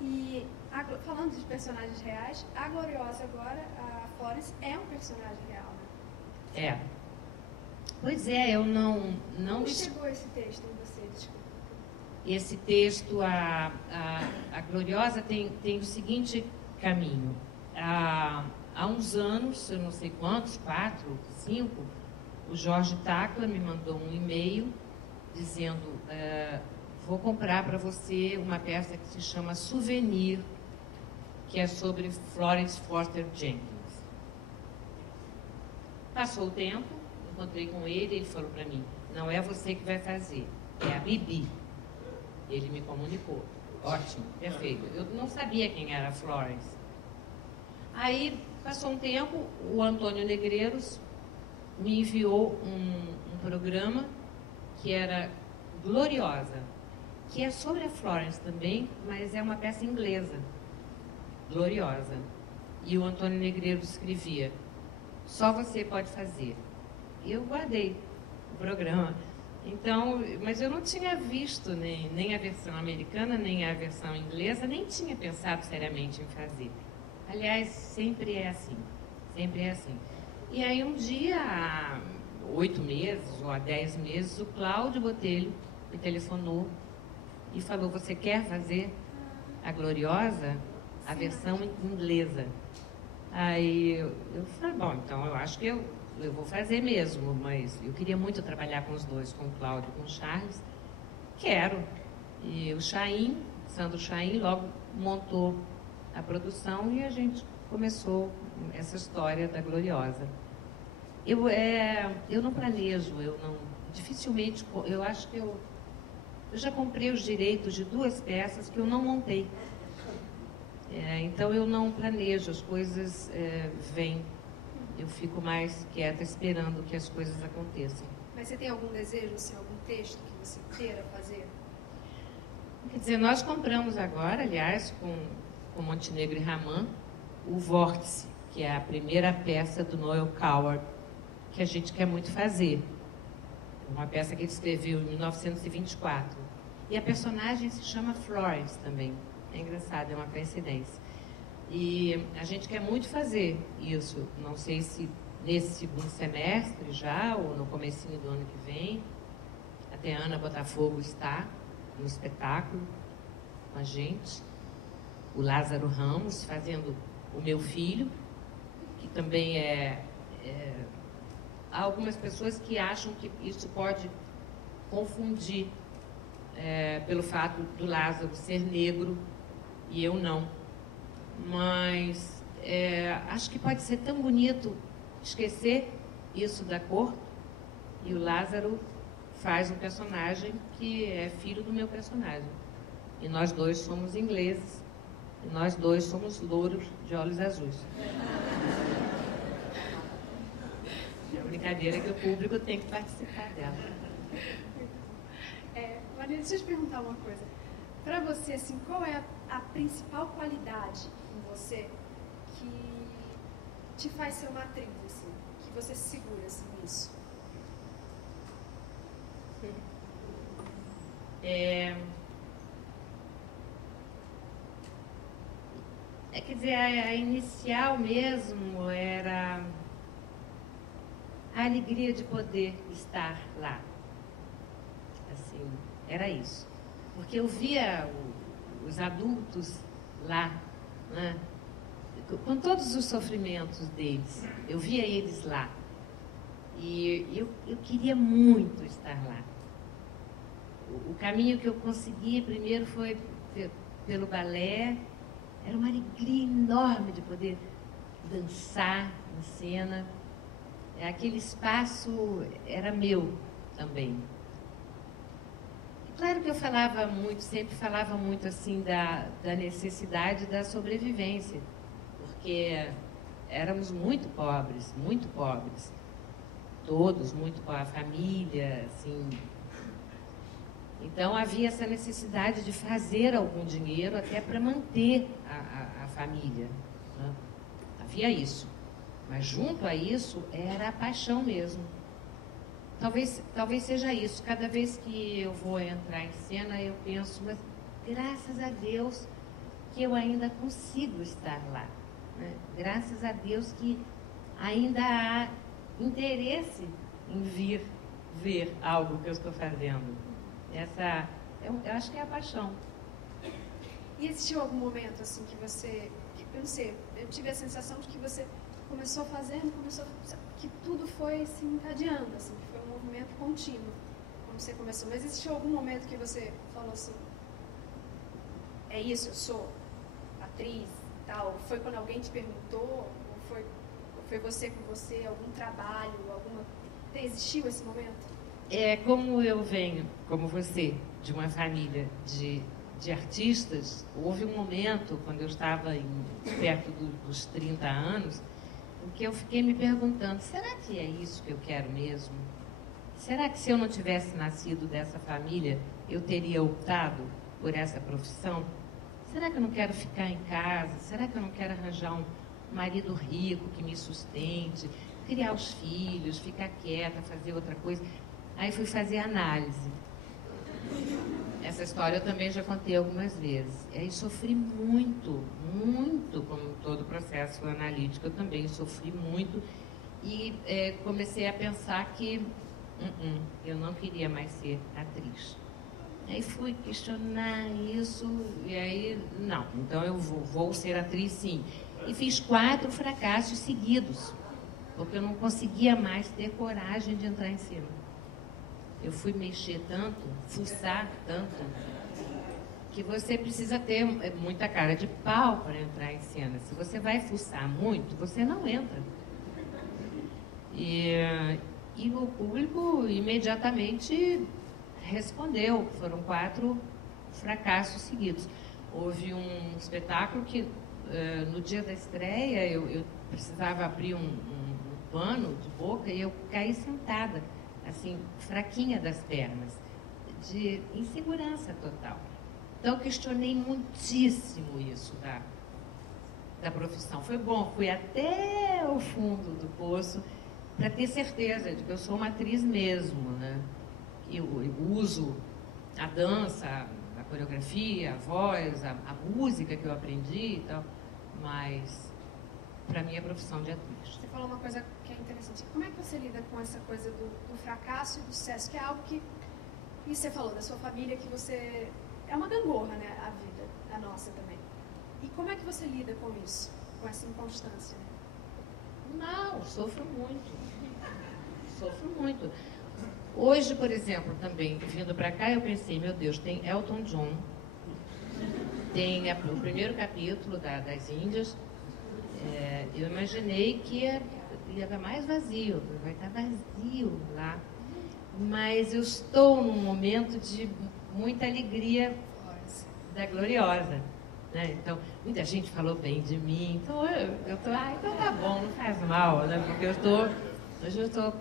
E falando de personagens reais, a Gloriosa agora, a Florence, é um personagem real, né? É. Pois é, eu não... Como chegou esse texto em você? Desculpa. Esse texto, a Gloriosa tem o seguinte caminho. Há uns anos, eu não sei quantos, 4, 5, o Jorge Tacla me mandou um e-mail dizendo... vou comprar para você uma peça que se chama Souvenir, que é sobre Florence Foster Jenkins. Passou o tempo, encontrei com ele falou para mim, não é você que vai fazer, é a Bibi. Ele me comunicou. Ótimo, perfeito. Eu não sabia quem era a Florence. Aí, passou um tempo, o Antônio Negreiros me enviou um programa que era Gloriosa, que é sobre a Florence também, mas é uma peça inglesa, Gloriosa. E o Antônio Negreiros escrevia, só você pode fazer. E eu guardei o programa. Então, mas eu não tinha visto nem a versão americana, nem a versão inglesa, nem tinha pensado seriamente em fazer. Aliás, sempre é assim, sempre é assim. E aí um dia, há 8 meses ou há 10 meses, o Cláudio Botelho me telefonou e falou, você quer fazer a Gloriosa, a versão inglesa? Aí eu falei, bom, então eu acho que eu vou fazer mesmo, mas eu queria muito trabalhar com os dois, com o Cláudio e com o Charles. Quero. E o Chaim, Sandro Chaim, logo montou a produção e a gente começou essa história da Gloriosa. Eu não planejo, dificilmente, eu acho que eu já comprei os direitos de 2 peças que eu não montei. Então eu não planejo, as coisas vêm. Eu fico mais quieta esperando que as coisas aconteçam. Mas você tem algum desejo, assim, algum texto que você queira fazer? Quer dizer, nós compramos agora, aliás, com Montenegro e Raman, o Vórtice, que é a primeira peça do Noel Coward, que a gente quer muito fazer. Uma peça que ele escreveu em 1924. E a personagem se chama Florence também. É engraçado, é uma coincidência. E a gente quer muito fazer isso. Não sei se nesse segundo semestre já, ou no comecinho do ano que vem. Até a Ana Botafogo está no espetáculo com a gente. O Lázaro Ramos fazendo o meu filho, que também há algumas pessoas que acham que isso pode confundir pelo fato do Lázaro ser negro e eu não. Mas acho que pode ser tão bonito esquecer isso da cor, e o Lázaro faz um personagem que é filho do meu personagem. E nós dois somos ingleses, e nós dois somos louros de olhos azuis. É uma brincadeira que o público tem que participar dela. Maria, deixa eu te perguntar uma coisa. Para você, assim, qual é a principal qualidade em você que te faz ser uma atriz, assim, que você se segura, assim, nisso? Quer dizer, a inicial mesmo era a alegria de poder estar lá, assim, era isso. Porque eu via os adultos lá, né, com todos os sofrimentos deles, eu via eles lá. E eu queria muito estar lá. O caminho que eu consegui primeiro foi pelo balé. Era uma alegria enorme de poder dançar em cena. Aquele espaço era meu também. Claro que eu falava muito, sempre falava muito assim da necessidade da sobrevivência, porque éramos muito pobres, todos muito pobres, a família, assim. Então havia essa necessidade de fazer algum dinheiro até para manter a família, né? Havia isso, mas junto a isso era a paixão mesmo. Talvez seja isso. Cada vez que eu vou entrar em cena, eu penso, mas graças a Deus que eu ainda consigo estar lá, né? Graças a Deus que ainda há interesse em vir ver algo que eu estou fazendo. Eu acho que é a paixão. E existiu algum momento assim que você, eu não sei, eu tive a sensação de que você começou fazendo, que tudo foi se encadeando, assim, que foi um movimento contínuo, quando você começou. Mas existiu algum momento que você falou assim, é isso, eu sou atriz e tal? Foi quando alguém te perguntou? Ou foi você com você, algum trabalho, existiu esse momento? Como eu venho, como você, de uma família de artistas, houve um momento, quando eu estava perto dos 30 anos, em que eu fiquei me perguntando, será que é isso que eu quero mesmo? Será que se eu não tivesse nascido dessa família, eu teria optado por essa profissão? Será que eu não quero ficar em casa? Será que eu não quero arranjar um marido rico que me sustente, criar os filhos, ficar quieta, fazer outra coisa? Aí fui fazer análise. Essa história eu também já contei algumas vezes. Aí sofri muito, como todo processo analítico, eu também sofri muito. E comecei a pensar que eu não queria mais ser atriz. Aí fui questionar isso, e aí, não, então eu vou ser atriz sim. E fiz 4 fracassos seguidos, porque eu não conseguia mais ter coragem de entrar em cena. Eu fui mexer tanto, fuçar tanto, que você precisa ter muita cara de pau para entrar em cena. Se você vai fuçar muito, você não entra. E o público imediatamente respondeu. Foram 4 fracassos seguidos. Houve um espetáculo que, no dia da estreia, eu precisava abrir um pano de boca e eu caí sentada, assim, fraquinha das pernas, de insegurança total. Então, eu questionei muitíssimo isso da profissão. Foi bom, fui até o fundo do poço para ter certeza de que eu sou uma atriz mesmo, né? Eu uso a dança, a coreografia, a voz, a música que eu aprendi e tal, mas para mim é profissão de atriz. Você falou uma coisa que é interessante. Como é que você lida com essa coisa do fracasso e do sucesso, que é algo que... E você falou da sua família, que você... É uma gangorra, né, a vida, a nossa também. E como é que você lida com isso, com essa inconstância? Não, sofro muito. Sofro muito. Hoje, por exemplo, também, vindo para cá, eu pensei, meu Deus, tem Elton John, tem o primeiro capítulo das Índias. Eu imaginei que ia estar mais vazio, vai estar vazio lá. Mas eu estou num momento de muita alegria da Gloriosa, né? Então, muita gente falou bem de mim, então eu estou, então tá bom, não faz mal, né? Porque hoje eu estou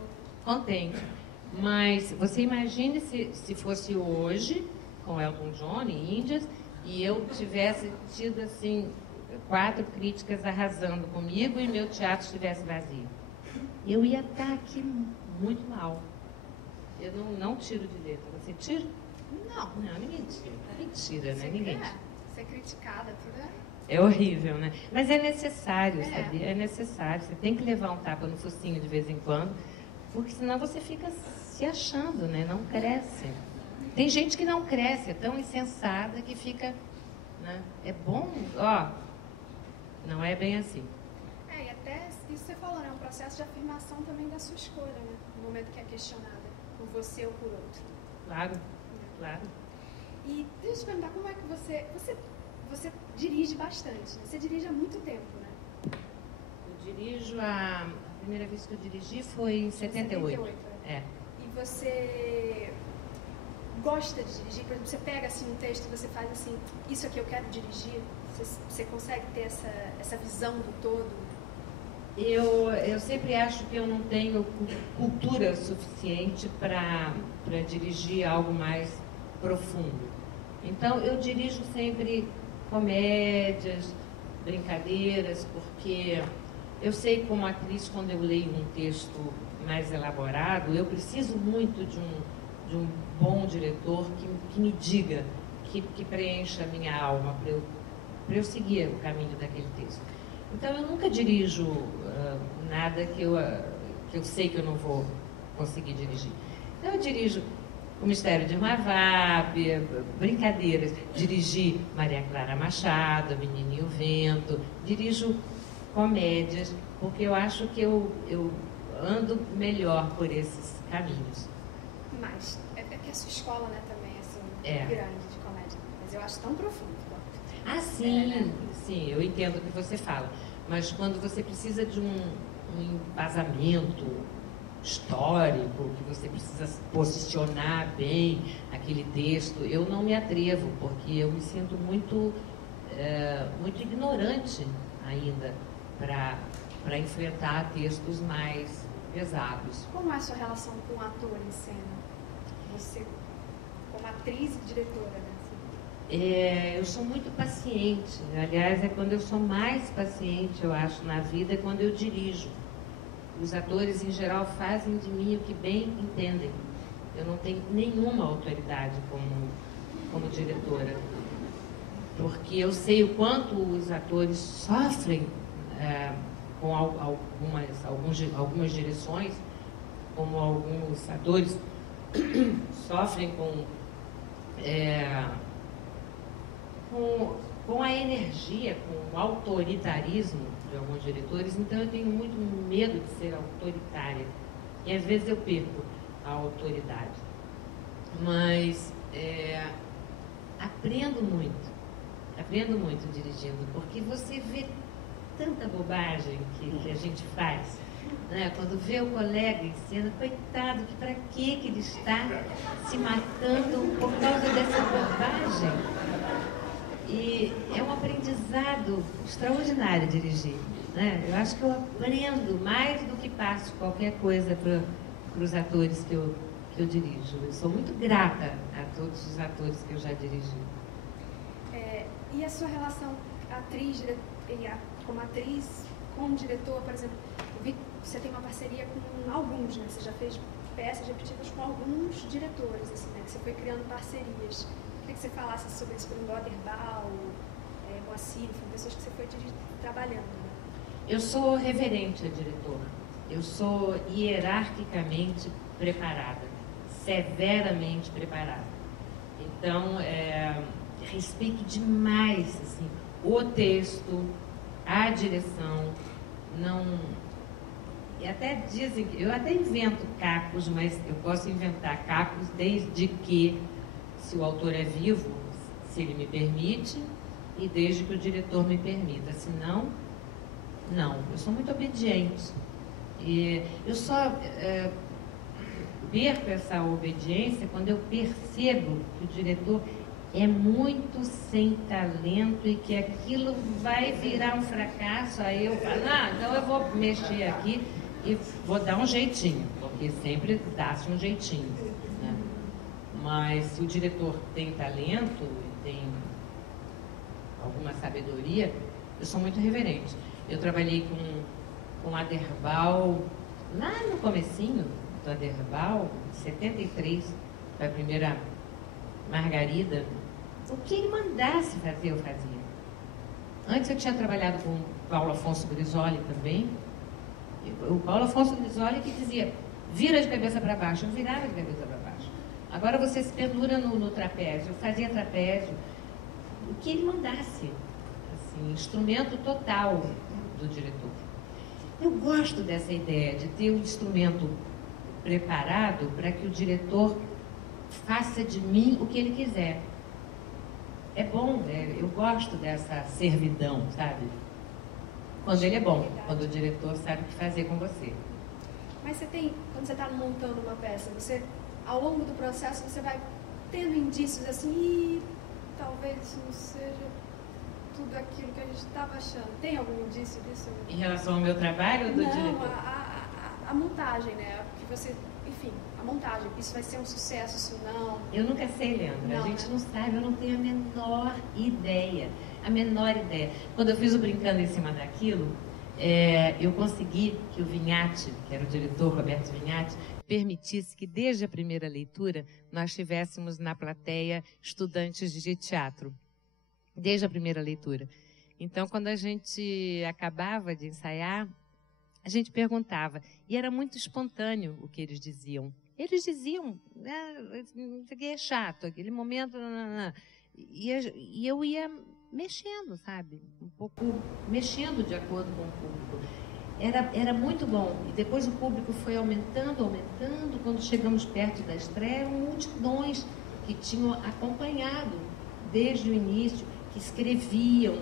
contente. Mas você imagine se fosse hoje, com Elton John e Índias, e eu tivesse tido, assim, 4 críticas arrasando comigo e meu teatro estivesse vazio. Eu ia estar aqui muito mal. Eu não tiro de letra. Você tira? Não, ninguém tira. Mentira, né? Ninguém tira. Ser criticada, tudo é horrível, né? Mas é necessário, sabia? É necessário. Você tem que levar um tapa no focinho de vez em quando, porque senão você fica se achando, né? Não cresce. Tem gente que não cresce, é tão insensada que fica, né? É bom, ó, não é bem assim. E até isso você falou, né? Um processo de afirmação também da sua escolha, né? No momento que é questionada, por você ou por outro. Claro, claro. E deixa eu te perguntar, como é que você dirige bastante, né? Você dirige há muito tempo, né? Eu dirijo, a primeira vez que eu dirigi foi em 78. 78, é. E você gosta de dirigir? Por exemplo, você pega assim um texto e você faz assim, isso aqui eu quero dirigir? Você consegue ter essa visão do todo? Eu sempre acho que eu não tenho cultura suficiente para dirigir algo mais profundo. Então, eu dirijo sempre comédias, brincadeiras, porque eu sei como atriz, quando eu leio um texto mais elaborado, eu preciso muito de um bom diretor que me diga, que preencha a minha alma para eu seguir o caminho daquele texto. Então, eu nunca dirijo nada que eu sei que eu não vou conseguir dirigir. Então, eu dirijo O Mistério de Mavab, brincadeiras. Dirigi Maria Clara Machado, A Menina e o Vento. Dirijo comédias, porque eu acho que eu ando melhor por esses caminhos. Mas, é que a sua escola, né, também é assim, grande de comédia. Mas eu acho tão profundo quanto. Ah, sim, sim, eu entendo o que você fala. Mas quando você precisa de um embasamento histórico, que você precisa posicionar bem aquele texto, eu não me atrevo, porque eu me sinto muito ignorante ainda para enfrentar textos mais pesados. Como é a sua relação com o ator em cena? Você, como atriz e diretora, né? Eu sou muito paciente. Aliás, é quando eu sou mais paciente, eu acho, na vida, é quando eu dirijo. Os atores, em geral, fazem de mim o que bem entendem. Eu não tenho nenhuma autoridade como diretora. Porque eu sei o quanto os atores sofrem com algumas direções, como alguns atores sofrem com a energia, com o autoritarismo de alguns diretores. Então eu tenho muito medo de ser autoritária e às vezes eu perco a autoridade, mas aprendo muito dirigindo, porque você vê tanta bobagem que a gente faz, né? Quando vê o colega em cena, coitado, que para que ele está se matando por causa dessa bobagem? E é um aprendizado extraordinário dirigir, né? Eu acho que eu aprendo mais do que passo qualquer coisa para os atores que eu dirijo. Eu sou muito grata a todos os atores que eu já dirigi. E a sua relação como atriz com o diretor, por exemplo, eu vi que você tem uma parceria com alguns, né? Você já fez peças repetidas com alguns diretores, assim, né? Que você foi criando parcerias. Queria que você falasse sobre isso, por exemplo, Oderbal, Moacir, pessoas que você foi trabalhando. Né? Eu sou reverente a diretor. Eu sou hierarquicamente preparada, severamente preparada. Então, respeito demais assim, o texto, a direção. Não... E até dizem que eu até invento cacos, mas eu posso inventar cacos desde que, se o autor é vivo, se ele me permite, e desde que o diretor me permita. Senão, não. Eu sou muito obediente. E eu só perco essa obediência quando eu percebo que o diretor é muito sem talento e que aquilo vai virar um fracasso. Aí eu falo, então eu vou mexer aqui e vou dar um jeitinho, porque sempre dá-se um jeitinho. Né? Mas se o diretor tem talento e tem alguma sabedoria, eu sou muito reverente. Eu trabalhei com Aderbal lá no comecinho do Aderbal, em 73, foi a primeira Margarida. O que ele mandasse fazer, eu fazia. Antes eu tinha trabalhado com o Paulo Afonso Grisoli também. O Paulo Afonso Grisoli que dizia, vira de cabeça para baixo. Eu virava de cabeça para baixo. Agora você se pendura no trapézio. Eu fazia trapézio, o que ele mandasse, assim, instrumento total do diretor. Eu gosto dessa ideia de ter um instrumento preparado para que o diretor faça de mim o que ele quiser. É bom, eu gosto dessa servidão, sabe? Quando ele é bom, quando o diretor sabe o que fazer com você. Mas quando você está montando uma peça, você, ao longo do processo, você vai tendo indícios assim, e talvez isso não seja tudo aquilo que a gente estava achando. Tem algum indício disso? Em relação ao meu trabalho do diretor? A montagem, né? Que você, enfim, a montagem. Isso vai ser um sucesso, isso não. Eu nunca sei, Leandro. Não, a gente né? não sabe, eu não tenho a menor ideia. A menor ideia. Quando eu fiz o Brincando em Cima daquilo, eu consegui que o Vignati, que era o diretor, Roberto Vignati, permitisse que desde a primeira leitura nós tivéssemos na plateia estudantes de teatro. Desde a primeira leitura. Então, quando a gente acabava de ensaiar, a gente perguntava, e era muito espontâneo o que eles diziam. Eles diziam, isso aqui é chato, aquele momento, e eu ia mexendo, sabe? Um pouco mexendo de acordo com o público. Era muito bom. E depois o público foi aumentando. Quando chegamos perto da estreia, eram multidões que tinham acompanhado desde o início, que escreviam.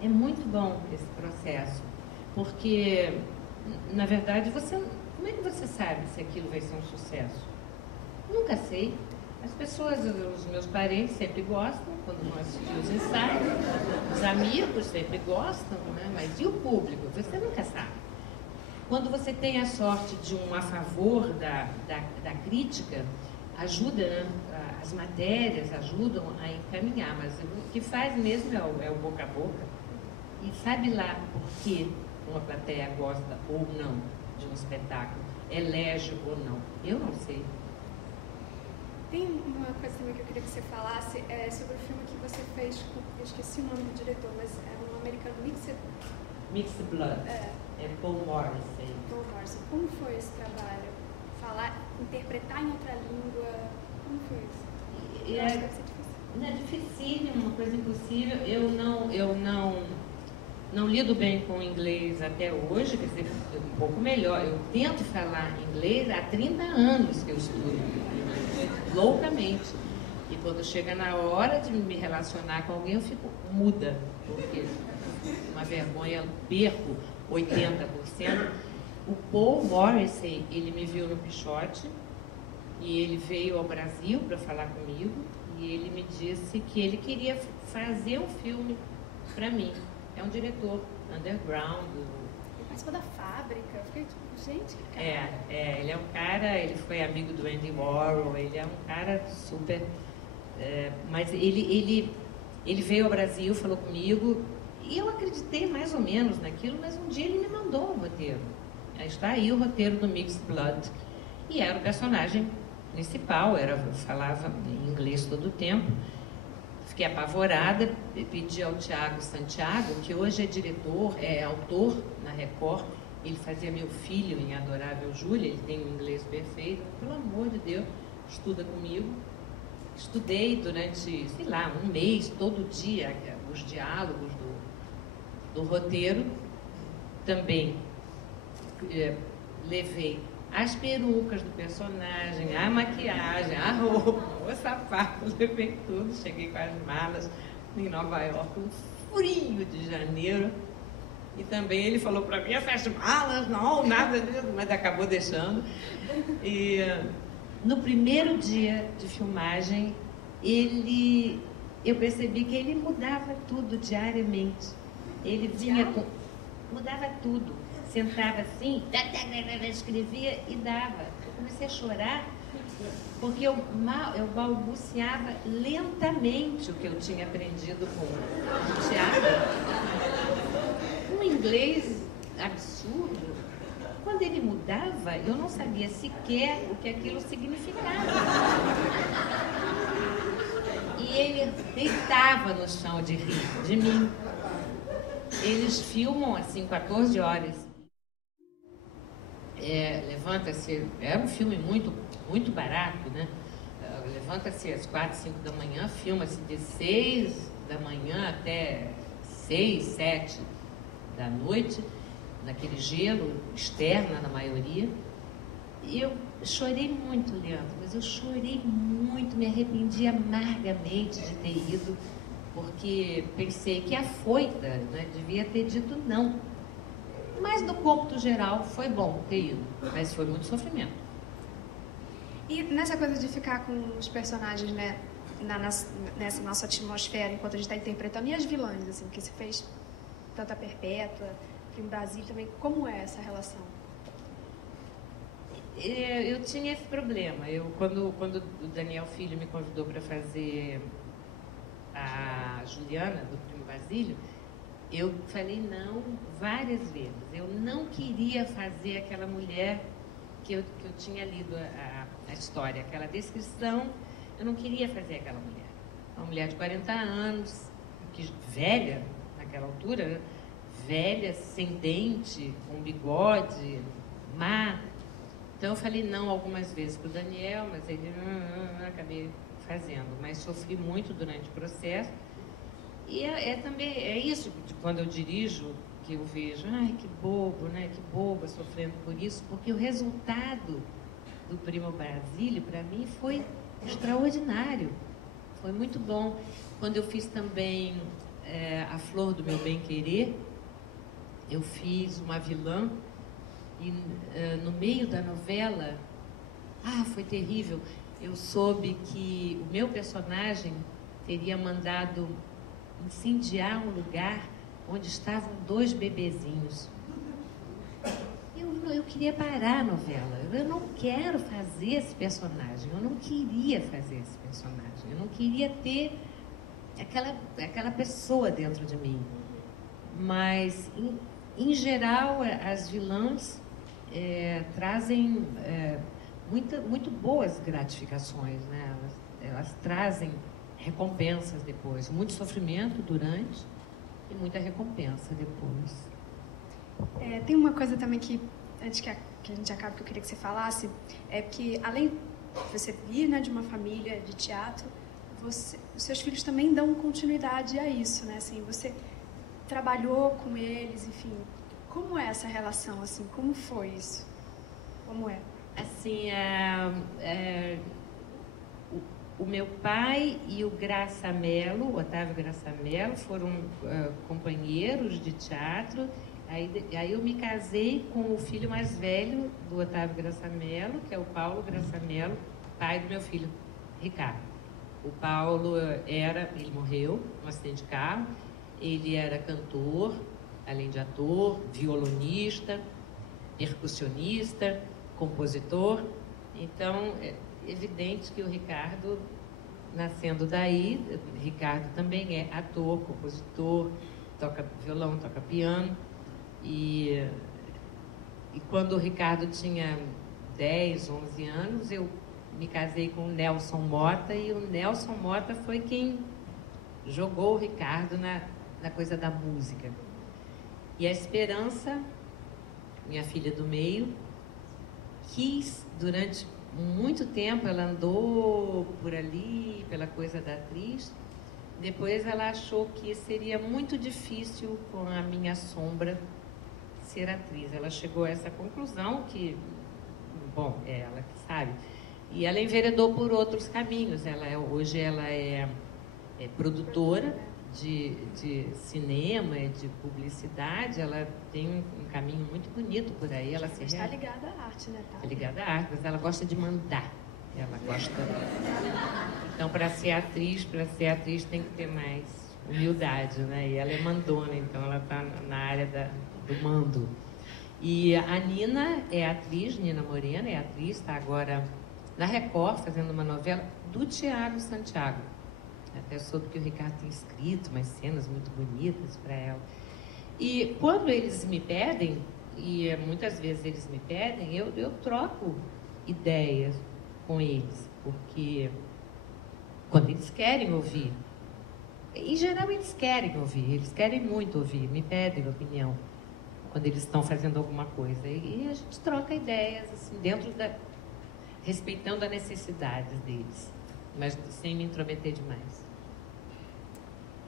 É muito bom esse processo, porque, na verdade, como é que você sabe se aquilo vai ser um sucesso? Nunca sei. As pessoas, os meus parentes sempre gostam, quando nós assistimos ensaios, os amigos sempre gostam, né? Mas e o público? Você nunca sabe. Quando você tem a sorte de um a favor da crítica, ajuda, né? As matérias ajudam a encaminhar, mas o que faz mesmo é o boca a boca. E sabe lá por que uma plateia gosta ou não de um espetáculo, elege ou não. Eu não sei. Tem uma coisa também que eu queria que você falasse sobre o filme que você fez, eu esqueci o nome do diretor, mas é um americano, Mixed Blood. É Paul Morrissey. Paul Morrissey. Como foi esse trabalho? Interpretar em outra língua, como foi isso? Deve ser difícil. Não é difícil, uma coisa impossível. Eu não lido bem com o inglês até hoje, quer dizer, um pouco melhor. Eu tento falar inglês há 30 anos que eu estudo, loucamente. E quando chega na hora de me relacionar com alguém, eu fico muda, porque uma vergonha, perco 80%. O Paul Morrissey, ele me viu no Pichote, e ele veio ao Brasil para falar comigo, e ele me disse que ele queria fazer um filme para mim. É um diretor underground. Ele participou da Fábrica. Eu fiquei tipo, gente, que cara. Ele é um cara, ele foi amigo do Andy Warhol, ele é um cara super... mas ele veio ao Brasil, falou comigo, e eu acreditei mais ou menos naquilo, mas um dia ele me mandou um roteiro. Está aí o roteiro do Mixed Blood. E era o personagem principal, falava em inglês todo o tempo. Fiquei apavorada, pedi ao Tiago Santiago, que hoje é diretor, é autor na Record, ele fazia Meu Filho em Adorável Júlia, ele tem um inglês perfeito, pelo amor de Deus, estuda comigo. Estudei durante, sei lá, um mês, todo dia, os diálogos do roteiro. Também levei as perucas do personagem, a maquiagem, a roupa, o sapato, levei tudo, cheguei com as malas em Nova York, um frio de janeiro. E também ele falou para mim, essas malas, não, nada disso, mas acabou deixando. E no primeiro dia de filmagem, eu percebi que ele mudava tudo diariamente. Ele vinha mudava tudo. Sentava assim, escrevia e dava. Eu comecei a chorar porque eu balbuciava lentamente o que eu tinha aprendido com o teatro. Um inglês absurdo. Quando ele mudava, eu não sabia sequer o que aquilo significava. E ele deitava no chão de rir de mim. Eles filmam assim 14 horas. Levanta-se, é um filme muito, muito barato, né? levanta-se às 4, 5 da manhã, filma-se de 6 da manhã até 6, 7 da noite, naquele gelo, externa na maioria. E eu chorei muito, Leandro, mas eu chorei muito, me arrependi amargamente de ter ido, porque pensei que afoita, né, devia ter dito não. Mas no cômputo geral foi bom ter ido, mas foi muito sofrimento. E nessa coisa de ficar com os personagens, né, nessa nossa atmosfera, enquanto a gente está interpretando, e as vilãs, assim, que você fez tanto a Perpétua, Primo Brasília também, como é essa relação? Eu tinha esse problema. Quando o Daniel Filho me convidou para fazer a Juliana, do Primo Basílio, eu falei não várias vezes. Eu não queria fazer aquela mulher que eu tinha lido a história, aquela descrição. Eu não queria fazer aquela mulher. Uma mulher de 40 anos, velha naquela altura, velha, sem dente, com bigode, má. Então eu falei não algumas vezes para o Daniel, mas ele acabei fazendo. Mas sofri muito durante o processo. E também é isso, quando eu dirijo, que eu vejo, ai, que bobo, né? Que boba sofrendo por isso, porque o resultado do Primo Brasília, para mim, foi extraordinário. Foi muito bom. Quando eu fiz também A Flor do Meu Bem-Querer, eu fiz uma vilã, e no meio da novela, foi terrível, eu soube que o meu personagem teria mandado incendiar um lugar onde estavam 2 bebezinhos. Eu queria parar a novela. Eu não quero fazer esse personagem. Eu não queria fazer esse personagem. Eu não queria ter aquela pessoa dentro de mim. Mas, em geral, as vilãs trazem muito boas gratificações, né? Elas trazem recompensas depois. Muito sofrimento durante e muita recompensa depois. Tem uma coisa também que, antes que a gente acabe, que eu queria que você falasse, é que, além de você vir, né, de uma família de teatro, os seus filhos também dão continuidade a isso, né? Assim, você trabalhou com eles, enfim. Como é essa relação, assim? Como foi isso? Como é? Assim, o meu pai e o Graça Mello, o Otávio Graça Mello, foram companheiros de teatro. Aí eu me casei com o filho mais velho do Otávio Graça Mello, que é o Paulo Graça Mello, pai do meu filho, Ricardo. O Paulo ele morreu num acidente de carro. Ele era cantor, além de ator, violonista, percussionista, compositor. Então, é evidente que o Ricardo, nascendo daí, Ricardo também é ator, compositor, toca violão, toca piano. E quando o Ricardo tinha 10, 11 anos, eu me casei com o Nelson Mota, e o Nelson Mota foi quem jogou o Ricardo na coisa da música. E a Esperança, minha filha do meio, quis, durante muito tempo, ela andou por ali, pela coisa da atriz. Depois ela achou que seria muito difícil, com a minha sombra, ser atriz. Ela chegou a essa conclusão que, bom, é ela que sabe. E ela enveredou por outros caminhos. Hoje ela é produtora de cinema, de publicidade. Ela tem um caminho muito bonito por aí. Ela está ligada à arte, né? Está ligada à arte, mas ela gosta de mandar. Ela gosta. Então, para ser atriz tem que ter mais humildade, né? E ela é mandona, então ela está na área do mando. E a Nina é atriz, Nina Morena é atriz, está agora na Record, fazendo uma novela do Tiago Santiago. Até soube que o Ricardo tem escrito umas cenas muito bonitas para ela. E quando eles me pedem, e muitas vezes eles me pedem, eu troco ideias com eles, porque quando eles querem ouvir, em geral eles querem ouvir, eles querem muito ouvir, me pedem opinião quando eles estão fazendo alguma coisa. E a gente troca ideias, assim, respeitando as necessidades deles. mas sem me intrometer demais.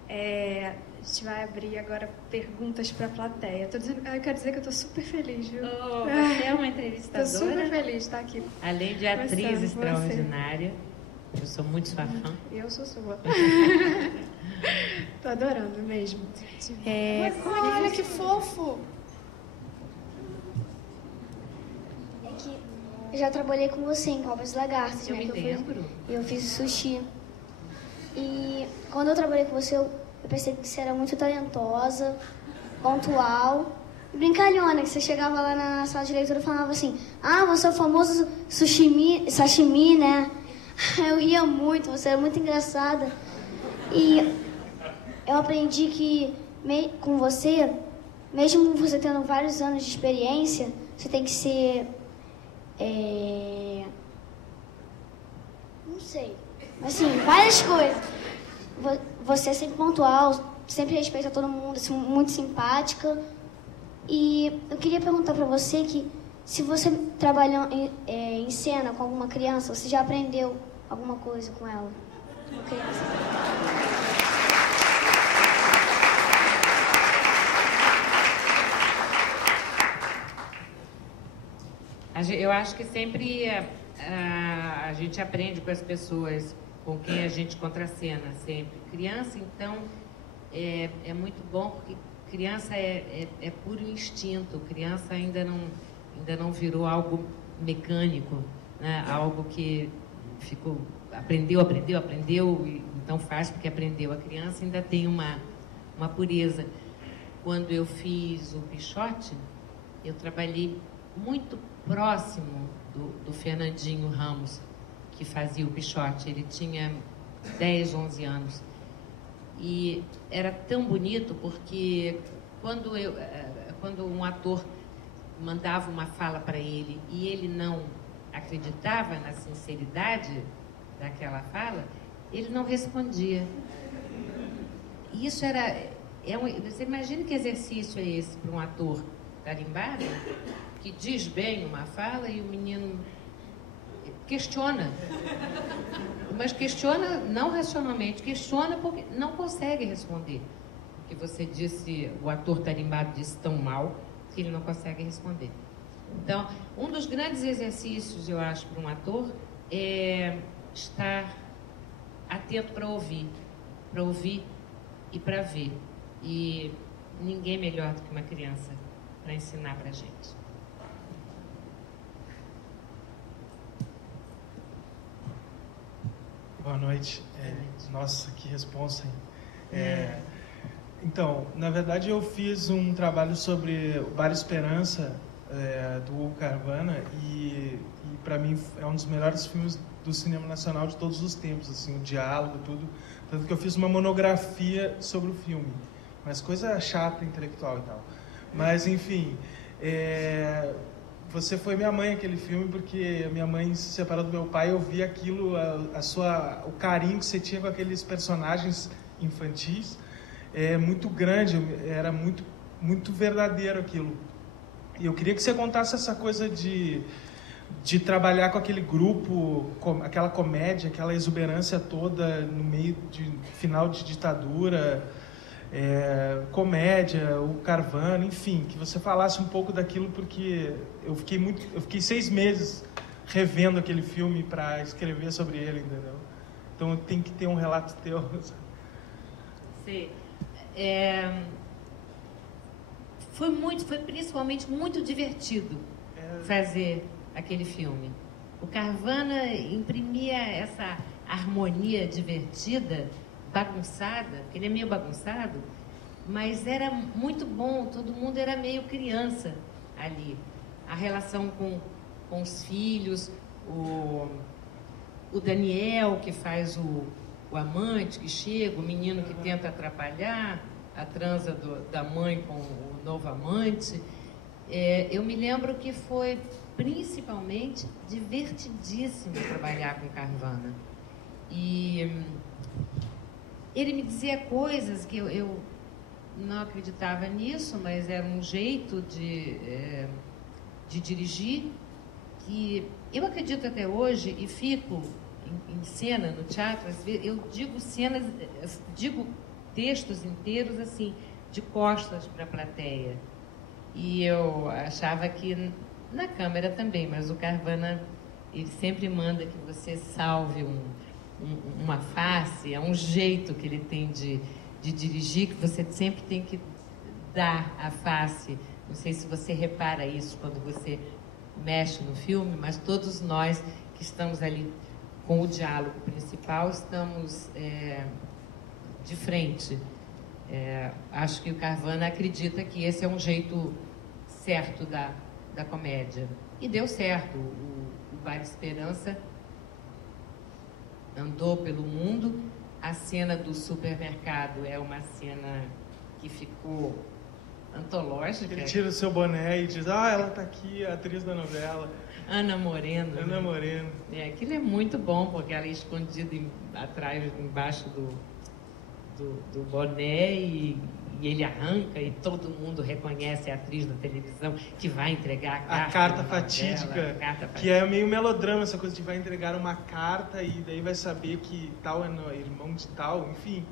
A gente vai abrir agora perguntas para a plateia. Eu quero dizer que eu estou super feliz, viu? Você é uma entrevistadora? Estou super feliz de estar aqui. Além de atriz extraordinária, eu sou muito sua fã. Eu sou sua. Tô adorando mesmo. Olha que fofo! É que eu já trabalhei com você em Cobras e Lagartos, eu né? Me lembro. Eu fiz sushi. E quando eu trabalhei com você, eu percebi que você era muito talentosa, pontual e brincalhona, que você chegava lá na sala de leitura e falava assim: ah, você é o famoso sashimi, né? Eu ria muito, você era muito engraçada. E eu aprendi que com você, mesmo você tendo vários anos de experiência, você tem que ser... não sei. Assim, várias coisas. Você é sempre pontual, sempre respeita todo mundo, assim, muito simpática. E eu queria perguntar pra você que se você trabalha em cena com alguma criança, você já aprendeu alguma coisa com ela? Uma criança. Eu acho que sempre a gente aprende com as pessoas com quem a gente contracena sempre. Criança, então, é muito bom, porque criança é puro instinto. Criança ainda não virou algo mecânico, né? Algo que aprendeu, e então faz porque aprendeu. A criança ainda tem uma pureza. Quando eu fiz o Pichote, eu trabalhei muito próximo do Fernandinho Ramos, que fazia o Pichote. Ele tinha 10, 11 anos. E era tão bonito porque quando um ator mandava uma fala para ele e ele não acreditava na sinceridade daquela fala, ele não respondia. E isso você imagina que exercício é esse para um ator tarimbado, que diz bem uma fala e o menino questiona. Mas questiona não racionalmente, questiona porque não consegue responder. Porque você disse, o ator tarimbado disse tão mal que ele não consegue responder. Então, um dos grandes exercícios, eu acho, para um ator é estar atento para ouvir e para ver. E ninguém melhor do que uma criança para ensinar para a gente. Boa noite. Nossa, que responsa, hein? Então, na verdade, eu fiz um trabalho sobre o Bar Esperança, do Hugo Carvana, e para mim é um dos melhores filmes do cinema nacional de todos os tempos, assim, o diálogo, tudo. Tanto que eu fiz uma monografia sobre o filme, mas coisa chata, intelectual e tal. Mas, enfim, você foi minha mãe aquele filme, porque a minha mãe se separou do meu pai, eu vi aquilo, o carinho que você tinha com aqueles personagens infantis, muito grande, era muito, muito verdadeiro aquilo. E eu queria que você contasse essa coisa de trabalhar com aquele grupo, aquela comédia, aquela exuberância toda no meio de final de ditadura, comédia, o Carvana, enfim, que você falasse um pouco daquilo, porque eu fiquei 6 meses revendo aquele filme para escrever sobre ele, entendeu? Então tem que ter um relato teu. Sim. Foi principalmente muito divertido fazer aquele filme. O Carvana imprimia essa harmonia divertida, bagunçada, porque ele é meio bagunçado, mas era muito bom, todo mundo era meio criança ali. A relação com os filhos, o Daniel, que faz o amante que chega, o menino que tenta atrapalhar a transa da mãe com o novo amante. Eu me lembro que foi principalmente divertidíssimo trabalhar com Carvana. E ele me dizia coisas que eu não acreditava nisso, mas era um jeito de dirigir que eu acredito até hoje e fico em cena, no teatro, às vezes, eu digo textos inteiros, assim, de costas para a plateia. E eu achava que, na câmera também, mas o Carvana, ele sempre manda que você salve uma face, é um jeito que ele tem de dirigir, que você sempre tem que dar a face. Não sei se você repara isso quando você mexe no filme, mas todos nós que estamos ali com o diálogo principal estamos de frente. Acho que o Carvana acredita que esse é um jeito certo da comédia. E deu certo. O Bar Esperança andou pelo mundo. A cena do supermercado é uma cena que ficou antológica. Ele tira o seu boné e diz, ela está aqui, a atriz da novela. Ana Moreno. Ana Moreno. Aquilo é muito bom, porque ela é escondida atrás, embaixo do boné e ele arranca e todo mundo reconhece a atriz da televisão que vai entregar a carta fatídica, que é meio melodrama, essa coisa de vai entregar uma carta e daí vai saber que tal é irmão de tal, enfim,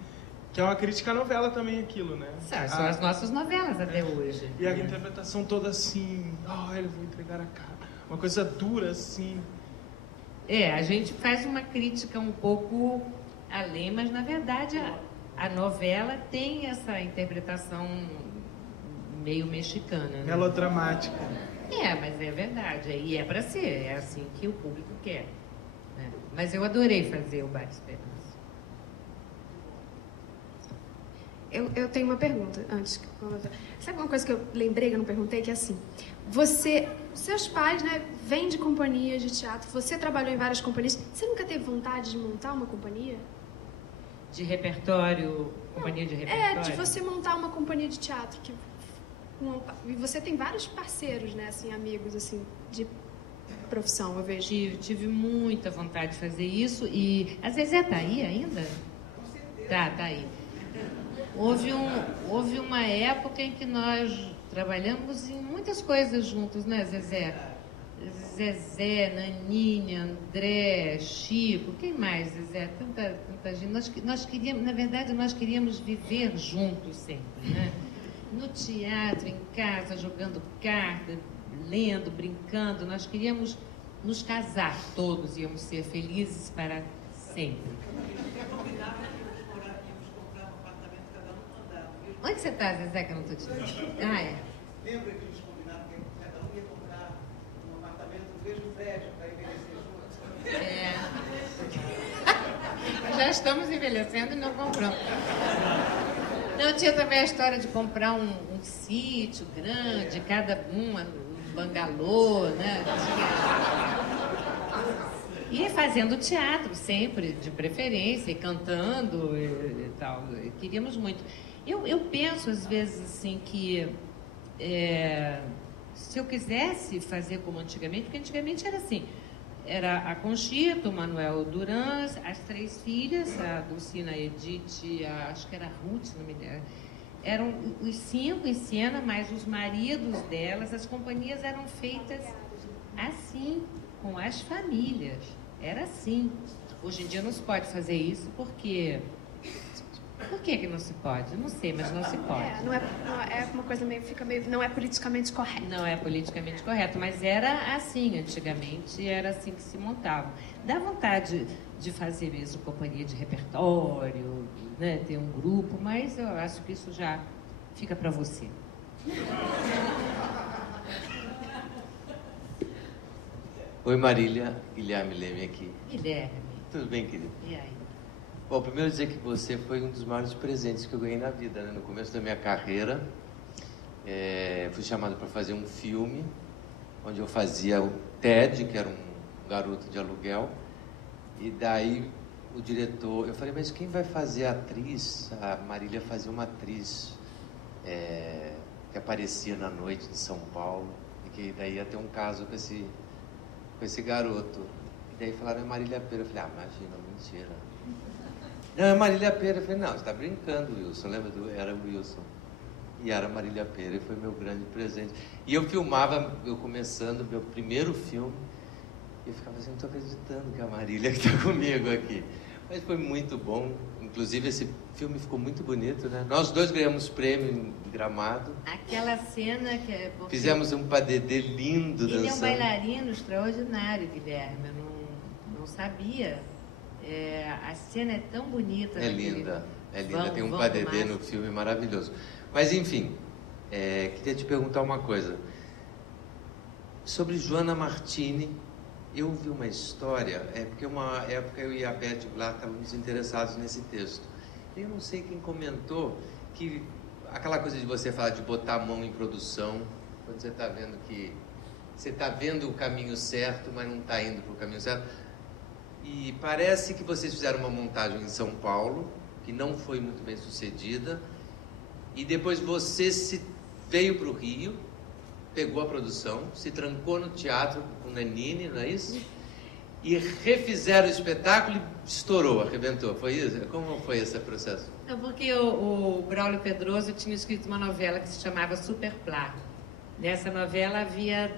que é uma crítica à novela também aquilo, né? São as nossas novelas até hoje. E a interpretação toda assim, eu vou entregar a carta, uma coisa dura assim. A gente faz uma crítica um pouco além, mas na verdade a novela tem essa interpretação meio mexicana, né? Melodramática. Mas é verdade. E é para ser. É assim que o público quer. Né? Mas eu adorei fazer o Bar Esperança. Eu tenho uma pergunta antes. Sabe uma coisa que eu lembrei que eu não perguntei? Que é assim, seus pais, né, vêm de companhias de teatro, você trabalhou em várias companhias, você nunca teve vontade de montar uma companhia? De repertório, companhia de repertório? De você montar uma companhia de teatro. E você tem vários parceiros, né, assim, amigos, assim, de profissão, eu vejo. Tive muita vontade de fazer isso e... A Zezé tá aí ainda? Com certeza. Tá aí. Houve uma época em que nós trabalhamos em muitas coisas juntos, né, Zezé? Zezé, Naninha, André, Chico, quem mais, Zezé? Tanta gente. Nós queríamos, na verdade, nós queríamos viver juntos sempre, né? No teatro, em casa, jogando carta, lendo, brincando. Nós queríamos nos casar todos, íamos ser felizes para sempre. Onde você está, Zezé, que eu não estou te vendo? Lembra que eles combinaram que cada um ia comprar um apartamento no mesmo prédio para envelhecer juntos? Já estamos envelhecendo e não compramos. Não, tinha também a história de comprar um sítio grande, cada um bangalô, né? E fazendo teatro sempre, de preferência, e cantando e tal. Queríamos muito. Eu penso, às vezes, assim, que se eu quisesse fazer como antigamente, porque antigamente era assim, era a Conchita, o Manuel Duran, as 3 filhas, a Dulcina, a Edith, acho que era a Ruth, não me lembro. Eram os 5 em cena, mais os maridos delas, as companhias eram feitas assim, com as famílias. Era assim. Hoje em dia não se pode fazer isso porque... Por que não se pode? Não sei, mas não se pode. Não é uma coisa não é politicamente correto. Não é politicamente correto, mas era assim antigamente, era assim que se montava. Dá vontade de fazer mesmo companhia de repertório, né, ter um grupo, mas eu acho que isso já fica para você. Oi, Marília. Guilherme Leme aqui. Guilherme. Tudo bem, querido? E aí? Bom, primeiro dizer que você foi um dos maiores presentes que eu ganhei na vida, né? No começo da minha carreira, fui chamado para fazer um filme, onde eu fazia o Ted, que era um garoto de aluguel, e daí o diretor... Eu falei, mas quem vai fazer a atriz? A Marília fazia uma atriz que aparecia na noite de São Paulo, e que daí ia ter um caso com esse garoto. E daí falaram, é Marília Pêra. Eu falei, imagina, mentira. Não, é Marília Pêra. Eu falei, não, você está brincando, Wilson. Lembra era o Wilson. E era Marília Pêra, e foi meu grande presente. E eu filmava, começando meu primeiro filme, E eu ficava assim, não estou acreditando que é a Marília que está comigo aqui. Mas foi muito bom. Inclusive, esse filme ficou muito bonito, né? Nós dois ganhamos prêmio em Gramado. Aquela cena que é... Fizemos um padedê lindo dançando. Ele é um bailarino extraordinário, Guilherme. Eu não sabia. A cena é tão bonita. É linda. Tem um padedê no filme maravilhoso. Mas, enfim, queria te perguntar uma coisa. Sobre Joana Martini, eu ouvi uma história, porque uma época eu e a Beth Goulart estávamos interessados nesse texto. Eu não sei quem comentou que aquela coisa de você falar de botar a mão em produção, quando você está vendo que você está vendo o caminho certo, mas não está indo para o caminho certo. E parece que vocês fizeram uma montagem em São Paulo, que não foi muito bem sucedida, e depois você veio para o Rio, pegou a produção, se trancou no teatro com Nanini, não é isso? E refizeram o espetáculo e estourou, arrebentou. Foi isso? Como foi esse processo? Não, porque o Braulio Pedroso tinha escrito uma novela que se chamava Superplá. Nessa novela havia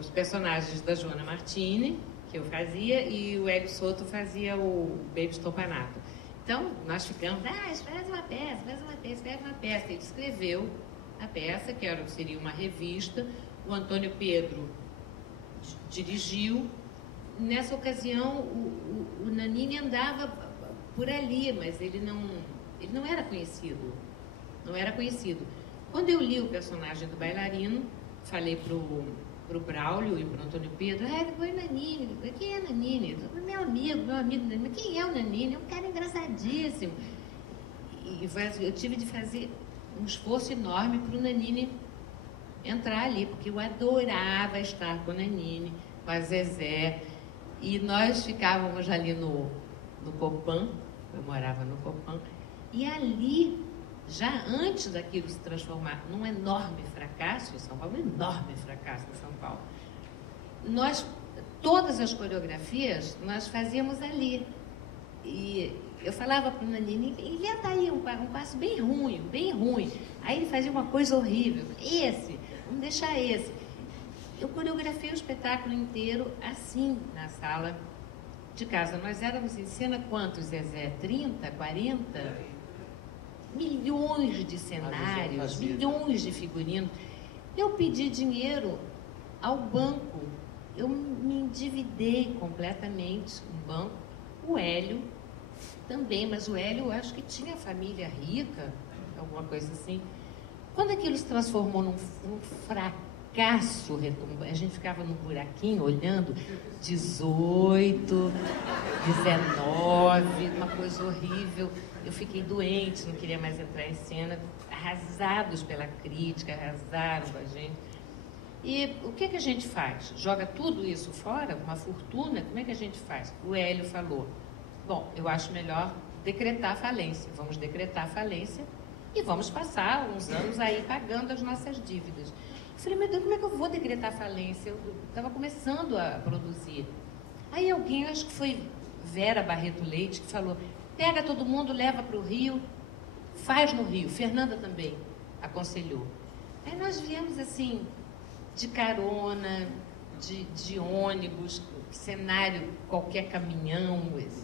os personagens da Joana Martini, que eu fazia, e o Hélio Souto fazia o Baby Stoppanato. Então, nós ficamos, faz uma peça, escreve uma peça. Ele escreveu a peça, que seria uma revista, o Antônio Pedro dirigiu. Nessa ocasião, o Nanini andava por ali, mas ele não era conhecido. Não era conhecido. Quando eu li o personagem do bailarino, falei pro Braulio e pro Antônio Pedro, foi o Nanini. Quem é Nanini? Meu amigo Nanini. Quem é o Nanini? É um cara engraçadíssimo. E eu tive de fazer um esforço enorme para o Nanini entrar ali, porque eu adorava estar com o Nanini, com a Zezé, e nós ficávamos ali no Copan, eu morava no Copan, e ali, já antes daquilo se transformar num enorme fracasso em São Paulo, todas as coreografias nós fazíamos ali, e eu falava para o Nanini, inventa aí um passo bem ruim. Aí ele fazia uma coisa horrível. Vamos deixar esse. Eu coreografei o espetáculo inteiro assim, na sala de casa. Nós éramos em cena quantos, Zezé? 30, 40? Milhões de cenários, milhões de figurinos. Eu pedi dinheiro ao banco. Eu me endividei completamente no banco. O Hélio também, mas o Hélio, eu acho que tinha família rica, alguma coisa assim. Quando aquilo se transformou num fracasso, a gente ficava num buraquinho olhando, 18, 19, uma coisa horrível. Eu fiquei doente, não queria mais entrar em cena, arrasados pela crítica, arrasaram com a gente. E o que a gente faz? Joga tudo isso fora, uma fortuna? Como é que a gente faz? O Hélio falou, bom, eu acho melhor decretar a falência. Vamos decretar a falência e vamos passar uns anos aí pagando as nossas dívidas. Eu falei, meu Deus, como é que eu vou decretar a falência? Eu estava começando a produzir. Aí alguém, acho que foi Vera Barreto Leite, que falou, pega todo mundo, leva para o Rio, faz no Rio. Fernanda também aconselhou. Aí nós viemos assim, de carona, de ônibus, cenário, qualquer caminhão,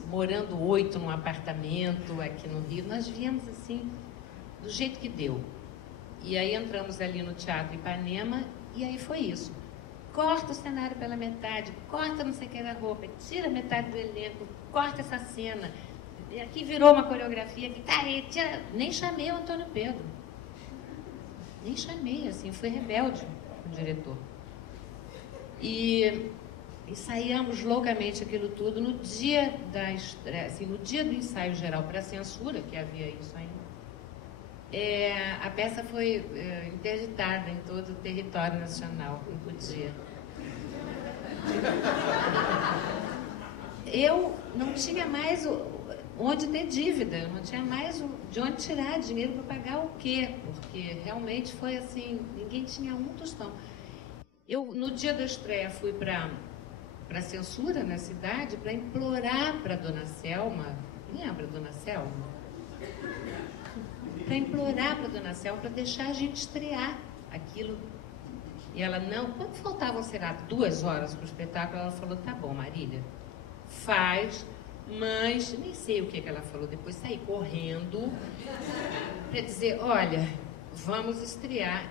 morando 8 num apartamento aqui no Rio. Nós viemos assim, do jeito que deu. E aí entramos ali no Teatro Ipanema e aí foi isso. Corta o cenário pela metade, corta não sei o que da roupa, tira metade do elenco, corta essa cena. E aqui virou uma coreografia, que tá aí, tira. Nem chamei o Antônio Pedro. Nem chamei, assim, fui rebelde com o diretor. E ensaiamos loucamente aquilo tudo no dia da estreia, assim, no dia do ensaio geral para a censura, que havia isso ainda. A peça foi interditada em todo o território nacional, não podia. Eu não tinha mais onde ter dívida, eu não tinha mais de onde tirar dinheiro para pagar o quê? Porque realmente foi assim, ninguém tinha um tostão. Eu, no dia da estreia, fui para a censura na cidade para implorar para a dona Selma, lembra a dona Selma? Para implorar para a dona Selma para deixar a gente estrear aquilo E ela, não, quando faltavam, será, 2 horas para o espetáculo, ela falou, tá bom, Marília, faz, mas nem sei o que ela falou, depois saí correndo para dizer, olha, vamos estrear.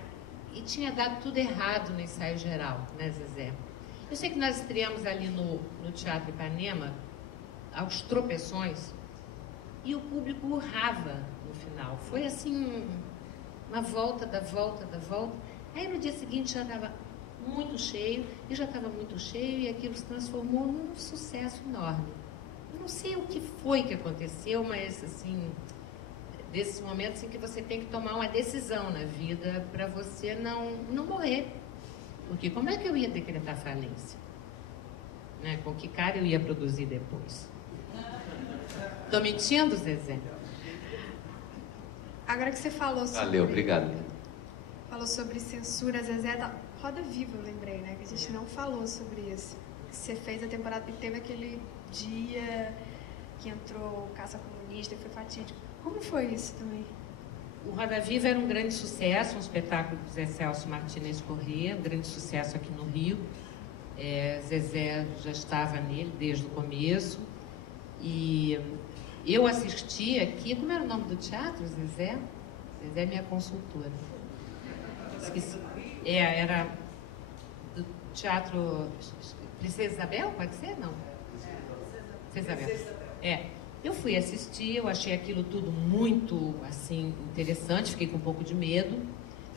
E tinha dado tudo errado no ensaio geral, né, Zezé? Eu sei que nós estreamos ali no Teatro Ipanema, aos tropeções, e o público urrava no final. Foi assim, uma volta da volta da volta. Aí no dia seguinte já estava muito cheio, e já estava muito cheio, e aquilo se transformou num sucesso enorme. Eu não sei o que foi que aconteceu, mas assim, desses momentos em que você tem que tomar uma decisão na vida para você não morrer. Porque como é que eu ia decretar falência? Né? Com que cara eu ia produzir depois? Estou mentindo, Zezé? Agora que você falou sobre... Valeu, obrigado. Falou sobre censura, Zezé, da Roda Viva, eu lembrei, né? Que a gente não falou sobre isso. Você fez a temporada e teve aquele dia que entrou o Caça Comunista e foi fatídico. Como foi isso também? O Roda Viva era um grande sucesso, um espetáculo do Zé Celso Martínez Corrêa, um grande sucesso aqui no Rio. Zezé já estava nele desde o começo. E eu assisti aqui, como era o nome do teatro, Zezé? Zezé é minha consultora. Esqueci. Era do Teatro Princesa Isabel, pode ser? Não. Princesa Isabel. Eu fui assistir, eu achei aquilo tudo muito, assim, interessante, fiquei com um pouco de medo,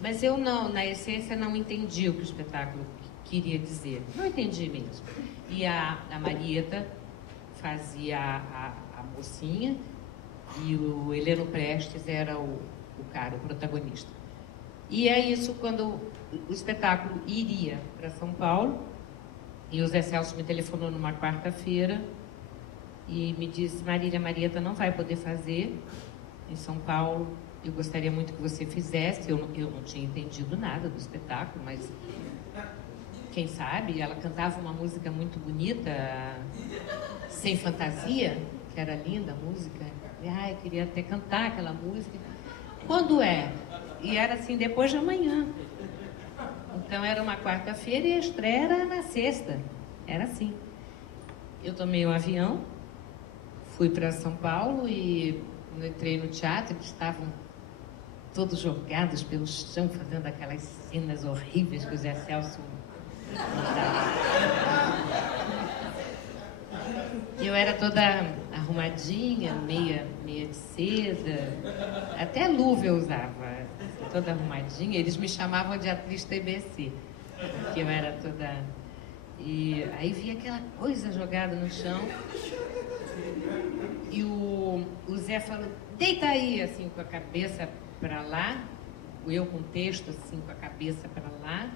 mas eu não, na essência, não entendi o que o espetáculo queria dizer. Não entendi mesmo. E a Marieta fazia a mocinha e o Heleno Prestes era o cara, o protagonista. E é isso, quando o espetáculo iria para São Paulo, e o Zé Celso me telefonou numa quarta-feira, e me disse, Marília, Marieta não vai poder fazer em São Paulo, eu gostaria muito que você fizesse. Eu não tinha entendido nada do espetáculo, mas quem sabe, ela cantava uma música muito bonita, Sem Fantasia, que era linda a música. Eu queria até cantar aquela música. Quando é? E era assim, depois de amanhã. Então era uma quarta-feira e a estreia era na sexta. Era assim. Eu tomei um avião, fui para São Paulo e quando entrei no teatro, eles estavam todos jogados pelo chão, fazendo aquelas cenas horríveis que o Zé Celso mandava. Eu era toda arrumadinha, meia de seda, até luva eu usava, toda arrumadinha. Eles me chamavam de atriz TBC, porque eu era toda... E aí vi aquela coisa jogada no chão. E o Zé falou, deita aí, assim, com a cabeça para lá. Eu com o texto, assim, com a cabeça para lá,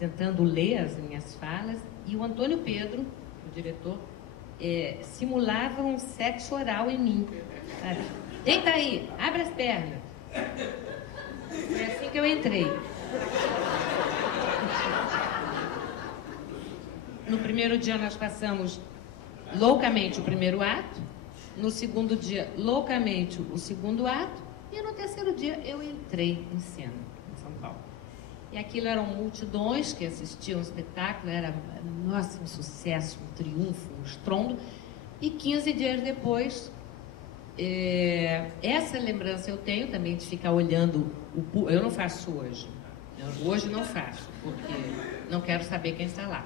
tentando ler as minhas falas. E o Antônio Pedro, o diretor, simulava um sexo oral em mim. Sabe? Deita aí, abre as pernas. Foi assim que eu entrei. No primeiro dia nós passamos loucamente o primeiro ato, no segundo dia loucamente o segundo ato, e no terceiro dia eu entrei em cena em São Paulo. E aquilo eram multidões que assistiam o espetáculo, era, nossa, um sucesso, um triunfo, um estrondo. E 15 dias depois, essa lembrança eu tenho também de ficar olhando eu não faço hoje. Hoje não faço, porque não quero saber quem está lá.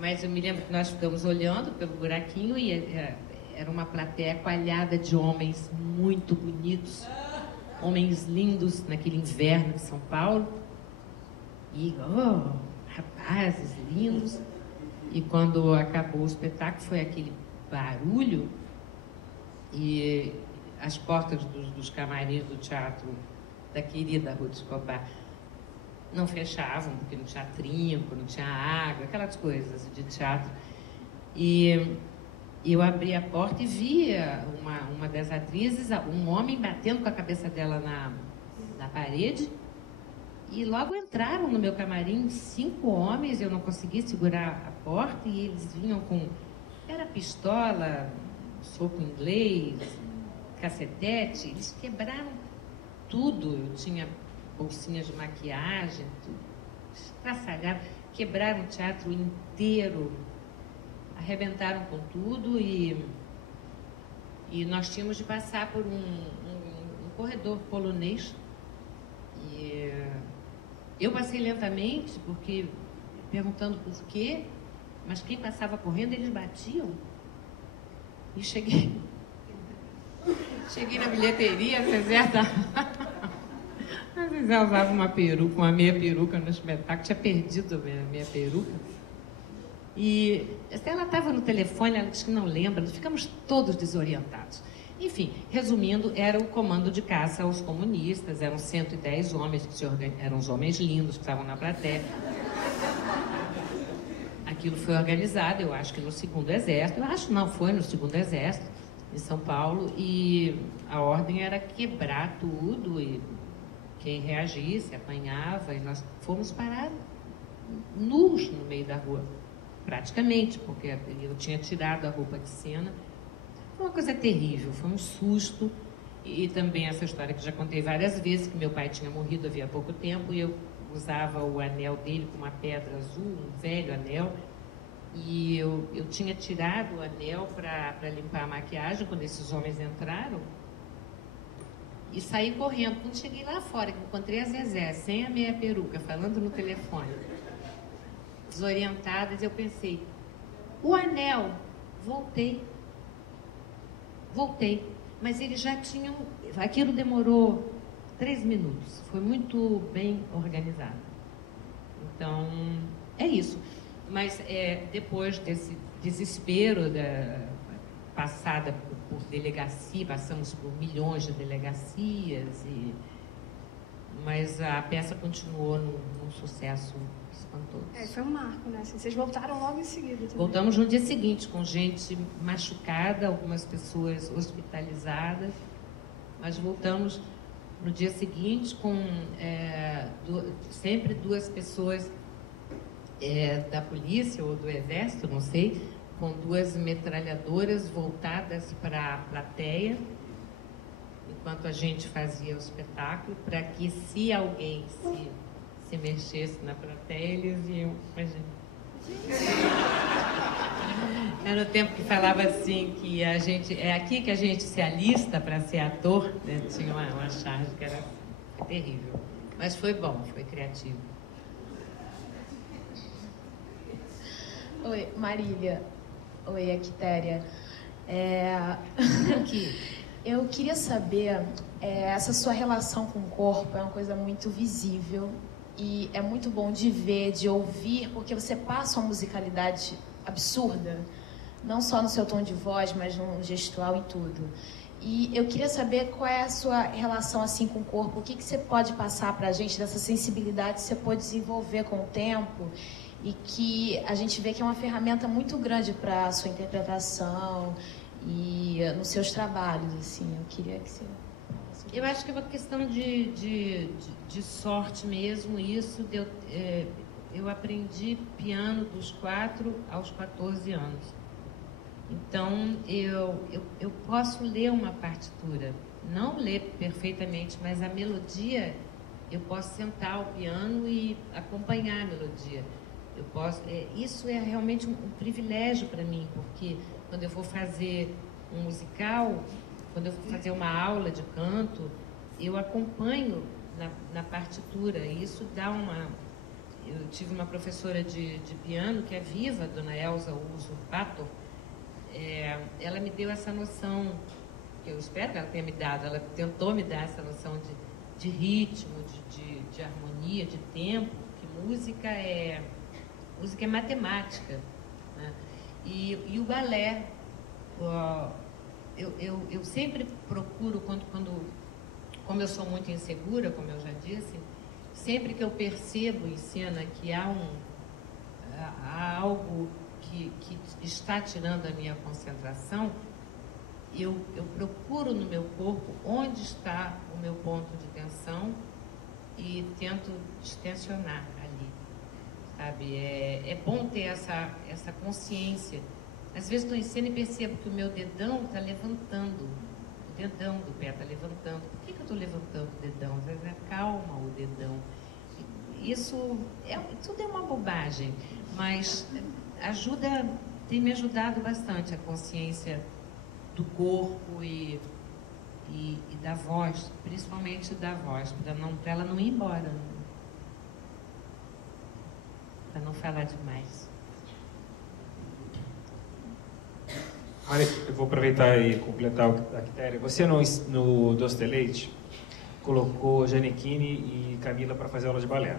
Mas eu me lembro que nós ficamos olhando pelo buraquinho e era uma plateia coalhada de homens muito bonitos, homens lindos naquele inverno de São Paulo. E, rapazes lindos. E quando acabou o espetáculo foi aquele barulho e as portas dos camarins do teatro da querida Ruth Escobar não fechavam, porque não tinha trinco, não tinha água, aquelas coisas de teatro. E eu abri a porta e via uma das atrizes, um homem batendo com a cabeça dela na parede. E logo entraram no meu camarim 5 homens, eu não consegui segurar a porta, e eles vinham com... Era pistola, soco inglês, cacetete, eles quebraram tudo. Eu tinha bolsinhas de maquiagem, tudo. estraçalharam, quebraram o teatro inteiro, arrebentaram com tudo e nós tínhamos de passar por um corredor polonês. E eu passei lentamente, porque perguntando por quê, mas quem passava correndo, eles batiam. E cheguei na bilheteria, a Zezé usava uma meia peruca no espetáculo, tinha perdido a minha peruca. E ela estava no telefone, ela disse que não lembra, nós ficamos todos desorientados. Enfim, resumindo, era o comando de caça aos comunistas, eram 110 homens, eram os homens lindos que estavam na plateia. Aquilo foi organizado, eu acho que no 2º Exército, foi no 2º Exército, em São Paulo, e a ordem era quebrar tudo, e quem reagisse apanhava, e nós fomos parar nus no meio da rua, praticamente, porque eu tinha tirado a roupa de cena. Foi uma coisa terrível, foi um susto, e também essa história que já contei várias vezes, que meu pai tinha morrido havia pouco tempo, e eu usava o anel dele com uma pedra azul, um velho anel, e eu tinha tirado o anel para limpar a maquiagem quando esses homens entraram, e saí correndo. Quando cheguei lá fora, que encontrei a Zezé, sem a meia peruca, falando no telefone, desorientadas, eu pensei, o anel, voltei, mas eles já tinham, aquilo demorou 3 minutos, foi muito bem organizado. Então, é isso. Mas depois desse desespero passada por delegacia, passamos por milhões de delegacias, mas a peça continuou num sucesso espantoso. Foi um marco, né? Assim, vocês voltaram logo em seguida também. Voltamos no dia seguinte, com gente machucada, algumas pessoas hospitalizadas, mas voltamos no dia seguinte com sempre 2 pessoas da polícia ou do exército, não sei, com 2 metralhadoras voltadas para a plateia, enquanto a gente fazia o espetáculo, para que se alguém se mexesse na plateia, eles iam com a gente. Era o tempo que falava assim, que a gente, é aqui que a gente se alista para ser ator, né? Tinha uma charge que era terrível. Mas foi bom, foi criativo. Oi, Marília. Oi, Quitéria. Aqui. Eu queria saber, essa sua relação com o corpo é uma coisa muito visível e é muito bom de ver, de ouvir, porque você passa uma musicalidade absurda, não só no seu tom de voz, mas no gestual e tudo. E eu queria saber qual é a sua relação assim com o corpo, o que você pode passar para a gente dessa sensibilidade que você pode desenvolver com o tempo e que a gente vê que é uma ferramenta muito grande para a sua interpretação e nos seus trabalhos, assim. Eu queria que você... Eu acho que é uma questão de sorte mesmo, isso. Eu aprendi piano dos 4 aos 14 anos. Então, eu posso ler uma partitura, não ler perfeitamente, mas a melodia, eu posso sentar ao piano e acompanhar a melodia. Isso é realmente um privilégio para mim, porque quando eu vou fazer um musical, quando eu vou fazer uma aula de canto, eu acompanho na partitura. E isso dá uma... Eu tive uma professora de piano que é viva, Dona Elza Usurpato. Ela me deu essa noção, que eu espero que ela tenha me dado, ela tentou me dar essa noção de ritmo, de harmonia, de tempo, que música é matemática, né? E o balé, eu sempre procuro, como eu sou muito insegura, como eu já disse, sempre que eu percebo em cena que há algo que está tirando a minha concentração, eu procuro no meu corpo onde está o meu ponto de tensão e tento distensionar ali, sabe? É bom ter essa consciência. Às vezes estou em cena e percebo que o meu dedão está levantando, o dedão do pé está levantando. Por que eu estou levantando o dedão? Às vezes acalma o dedão. isso tudo é uma bobagem, mas tem me ajudado bastante a consciência do corpo e da voz, principalmente da voz, para ela não ir embora, para não falar demais. Mari, eu vou aproveitar e completar a Quitéria. Você no Doce de Leite colocou Gianecchini e Camila para fazer aula de balé.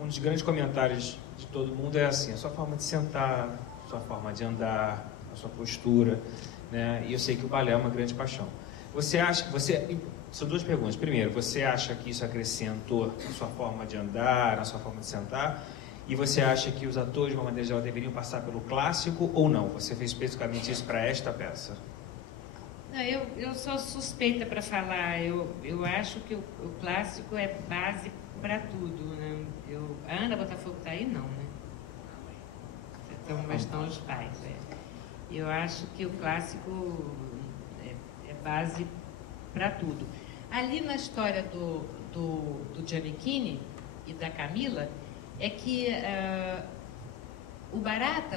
Um dos grandes comentários de todo mundo é assim: a sua forma de sentar, a sua forma de andar, a sua postura, né? E eu sei que o balé é uma grande paixão. São duas perguntas. Primeiro, você acha que isso acrescentou na sua forma de andar, na sua forma de sentar? E você acha que os atores, de uma maneira geral, deveriam passar pelo clássico ou não? Você fez especificamente isso para esta peça? Eu sou suspeita para falar. Eu acho que o clássico é base para tudo, né? A Ana Botafogo está aí? Não, né? Mas estão os pais. Eu acho que o clássico é base para tudo. Ali na história do Gianecchini e da Camila, é que o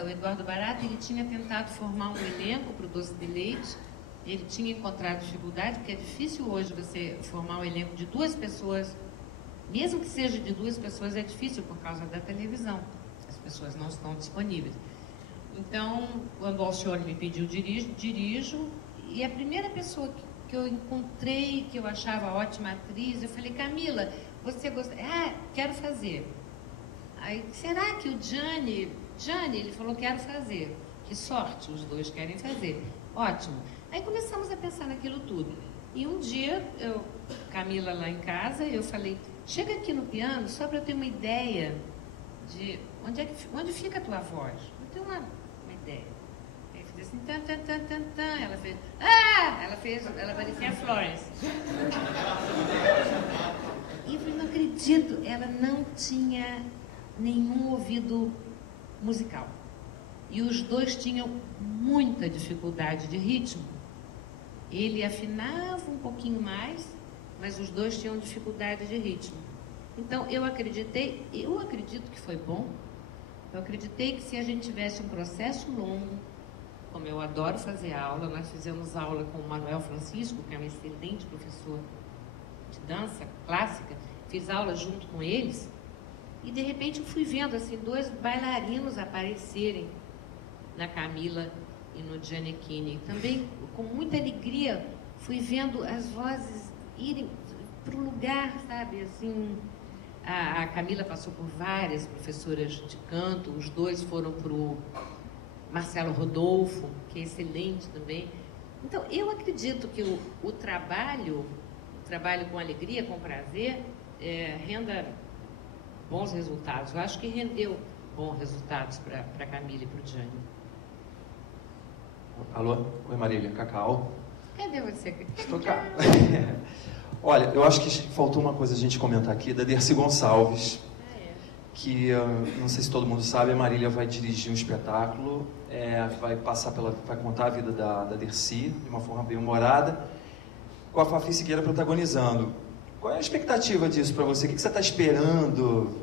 Eduardo Barata, ele tinha tentado formar um elenco para o Doce de Leite. Ele tinha encontrado dificuldade, porque é difícil hoje você formar um elenco de 2 pessoas, mesmo que seja de 2 pessoas, é difícil por causa da televisão. As pessoas não estão disponíveis. Então, quando o Alcione me pediu dirijo, e a primeira pessoa que eu encontrei, que eu achava ótima atriz, eu falei: Camila, você gosta? Quero fazer. Aí, será que o Gianni, ele falou: quero fazer. Que sorte, os 2 querem fazer. Ótimo. Aí começamos a pensar naquilo tudo. E um dia, Camila lá em casa, eu falei: chega aqui no piano só para eu ter uma ideia de onde fica a tua voz. Eu tenho uma ideia. Aí eu fiz assim, tan, tan, tan, tan, tan. Ela fez, ela parecia a Florence. E eu falei: não acredito, ela não tinha nenhum ouvido musical. E os 2 tinham muita dificuldade de ritmo. Ele afinava um pouquinho mais, mas os 2 tinham dificuldade de ritmo. Então, eu acredito que foi bom. Eu acreditei que se a gente tivesse um processo longo, como eu adoro fazer aula, nós fizemos aula com o Manuel Francisco, que é um excelente professor de dança clássica, fiz aula junto com eles, e de repente eu fui vendo assim 2 bailarinos aparecerem na Camila e no Gianecchini. Também, com muita alegria, fui vendo as vozes irem para o lugar, sabe? Assim, a Camila passou por várias professoras de canto, os 2 foram para o Marcelo Rodolfo, que é excelente também. Então, eu acredito que o trabalho com alegria, com prazer, renda bons resultados. Eu acho que rendeu bons resultados para a Camila e para o Gianni. Alô? Oi, Marília. Cacau. Cadê você? Estou cá. Olha, eu acho que faltou uma coisa a gente comentar aqui, da Dercy Gonçalves, que, não sei se todo mundo sabe, a Marília vai dirigir um espetáculo, vai contar a vida da Dercy, de uma forma bem humorada, com a Fafi Siqueira protagonizando. Qual é a expectativa disso para você? O que você está esperando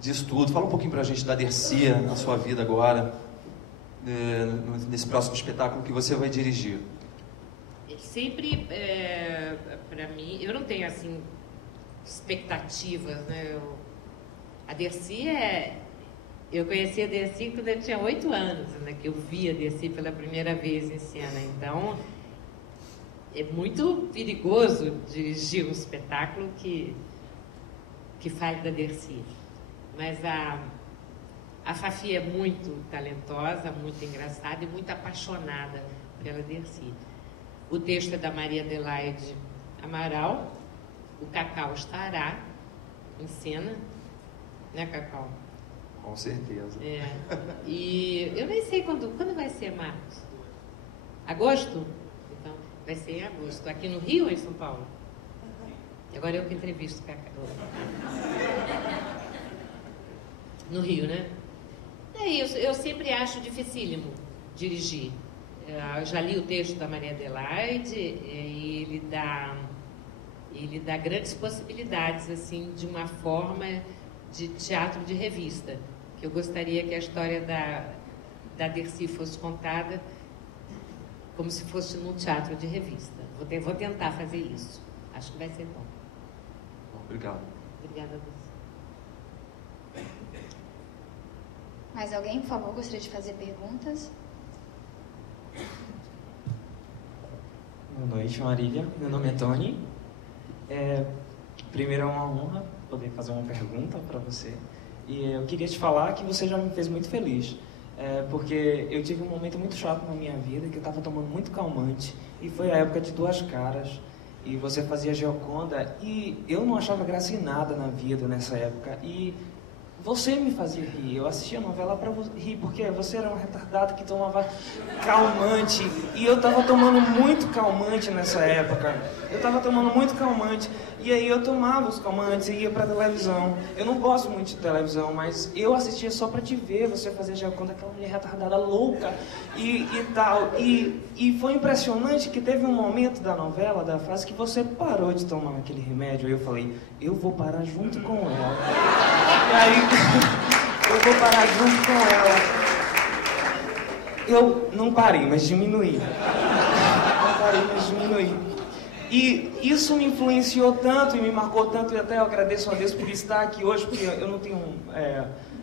disso tudo? Fala um pouquinho para a gente da Dercy, na sua vida agora, nesse próximo espetáculo que você vai dirigir. Sempre, para mim, eu não tenho, assim, expectativas, né? A Dercy eu conheci a Dercy quando eu tinha 8 anos, né? Que eu vi a Dercy pela primeira vez em cena. Então, é muito perigoso dirigir um espetáculo que fale da Dercy. Mas a Fafi é muito talentosa, muito engraçada e muito apaixonada pela Dercy. O texto é da Maria Adelaide Amaral. O Cacau estará em cena, né, Cacau? Com certeza. E eu nem sei quando vai ser, Marcos. Agosto? Então, vai ser em agosto. Aqui no Rio ou em São Paulo? Agora eu que entrevisto o Cacau. No Rio, né? É isso. Eu sempre acho dificílimo dirigir. Eu já li o texto da Maria Adelaide e ele dá grandes possibilidades, assim, de uma forma de teatro de revista, que eu gostaria que a história da Dercy fosse contada como se fosse num teatro de revista. Vou tentar fazer isso. Acho que vai ser bom. Obrigado. Obrigada a você. Mais alguém, por favor, gostaria de fazer perguntas? Boa noite, Marília. Meu nome é Tony. Primeiro é uma honra poder fazer uma pergunta para você. E eu queria te falar que você já me fez muito feliz. Porque eu tive um momento muito chato na minha vida, que eu estava tomando muito calmante. E foi a época de Duas Caras. E você fazia Gioconda. E eu não achava graça em nada na vida nessa época. E você me fazia rir. Eu assistia a novela para rir, porque você era um retardado que tomava calmante. E eu estava tomando muito calmante nessa época. Eu estava tomando muito calmante. E aí eu tomava os calmantes e ia para televisão. Eu não gosto muito de televisão, mas eu assistia só para te ver. Você fazia Gioconda, aquela mulher retardada louca e tal. E foi impressionante que teve um momento da novela, da fase, que você parou de tomar aquele remédio. Aí eu falei, eu vou parar junto com ela. E aí, eu vou parar junto com ela. Eu não parei, mas diminuí. Não parei, mas diminuí. E isso me influenciou tanto e me marcou tanto, e até eu agradeço a Deus por estar aqui hoje, porque eu não tenho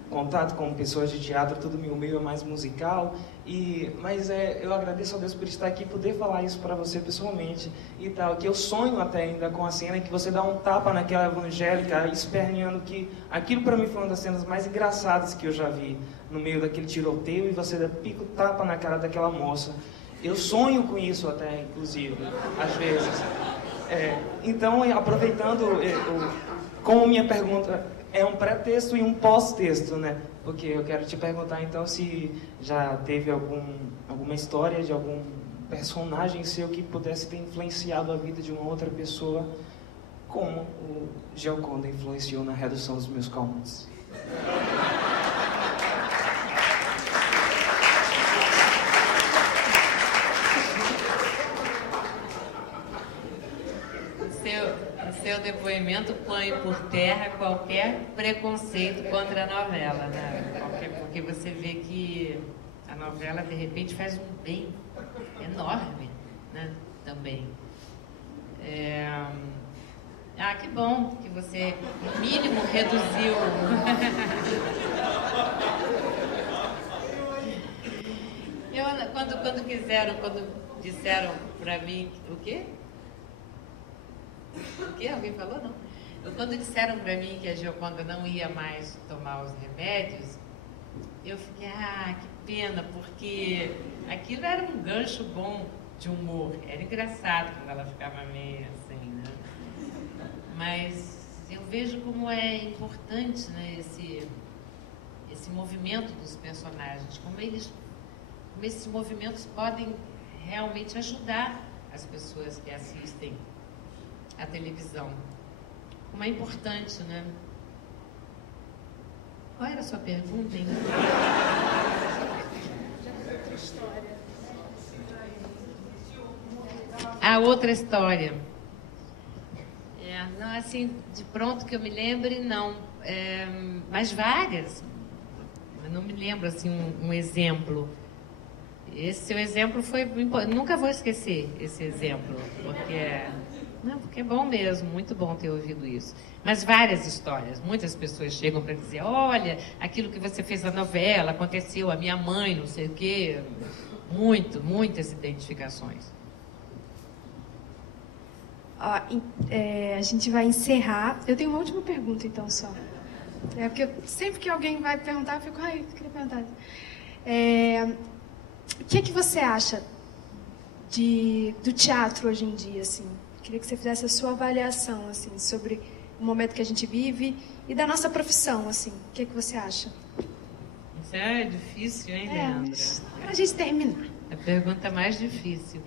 contato com pessoas de teatro, tudo meu meio é mais musical, mas eu agradeço a Deus por estar aqui e poder falar isso para você pessoalmente e tal, que eu sonho até ainda com a cena em que você dá um tapa naquela evangélica, esperneando, que aquilo para mim foi uma das cenas mais engraçadas que eu já vi, no meio daquele tiroteio, e você dá pico tapa na cara daquela moça. Eu sonho com isso até, inclusive, às vezes. Então, aproveitando, como minha pergunta é um pré-texto e um pós-texto, né? Porque eu quero te perguntar, então, se já teve alguma história de algum personagem seu que pudesse ter influenciado a vida de uma outra pessoa, como o Gioconda influenciou na redução dos meus calmantes. Seu depoimento põe por terra qualquer preconceito contra a novela, né? Porque você vê que a novela, de repente, faz um bem enorme, né? Também. Que bom que você, no mínimo, reduziu. Quando disseram para mim, o quê? O quê? Alguém falou? Não. Quando disseram para mim que a Gioconda não ia mais tomar os remédios, eu fiquei, que pena, porque aquilo era um gancho bom de humor. Era engraçado quando ela ficava meio assim, né? Mas eu vejo como é importante, né, esse movimento dos personagens, como esses movimentos podem realmente ajudar as pessoas que assistem a televisão. Como é importante, né? Qual era a sua pergunta, hein? Outra história. Não, assim, de pronto que eu me lembre, não. Mas várias. Eu não me lembro, assim, um exemplo. Esse seu exemplo foi... Nunca vou esquecer esse exemplo, porque é bom mesmo, muito bom ter ouvido isso. Mas várias histórias, muitas pessoas chegam para dizer, olha, aquilo que você fez na novela, aconteceu, a minha mãe, não sei o quê. Muitas identificações. A gente vai encerrar. Eu tenho uma última pergunta, então, só. Porque sempre que alguém vai perguntar, eu fico, eu queria perguntar. O que você acha do teatro hoje em dia, assim? Queria que você fizesse a sua avaliação, assim, sobre o momento que a gente vive e da nossa profissão, assim. O que você acha? Isso é difícil, hein, Leandra? Para a gente terminar. A pergunta mais difícil.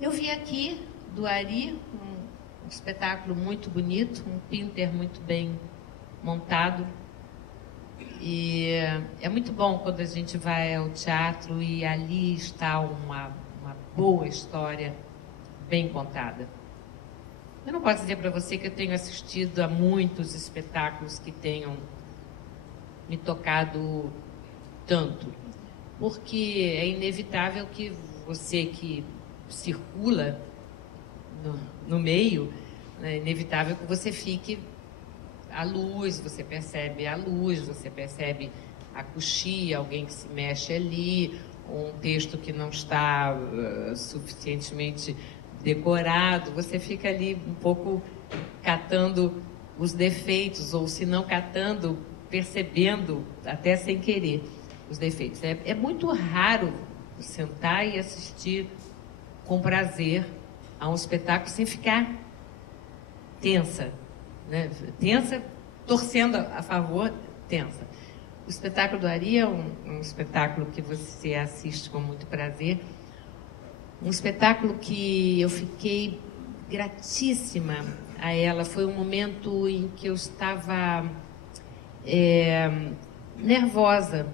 Eu vi aqui, do Ari, um espetáculo muito bonito, um Pinter muito bem montado. E é muito bom quando a gente vai ao teatro e ali está uma boa história bem contada. Eu não posso dizer para você que eu tenho assistido a muitos espetáculos que tenham me tocado tanto, porque é inevitável que você que circula no meio, é inevitável que você fique à luz, você percebe a luz, você percebe a coxia, alguém que se mexe ali, um texto que não está suficientemente decorado, você fica ali um pouco catando os defeitos, ou se não catando, percebendo, até sem querer, os defeitos. É muito raro sentar e assistir com prazer a um espetáculo sem ficar tensa, né? Tensa, torcendo a favor, tensa. O espetáculo do Ari é um espetáculo que você assiste com muito prazer, um espetáculo que eu fiquei gratíssima a ela. Foi um momento em que eu estava nervosa,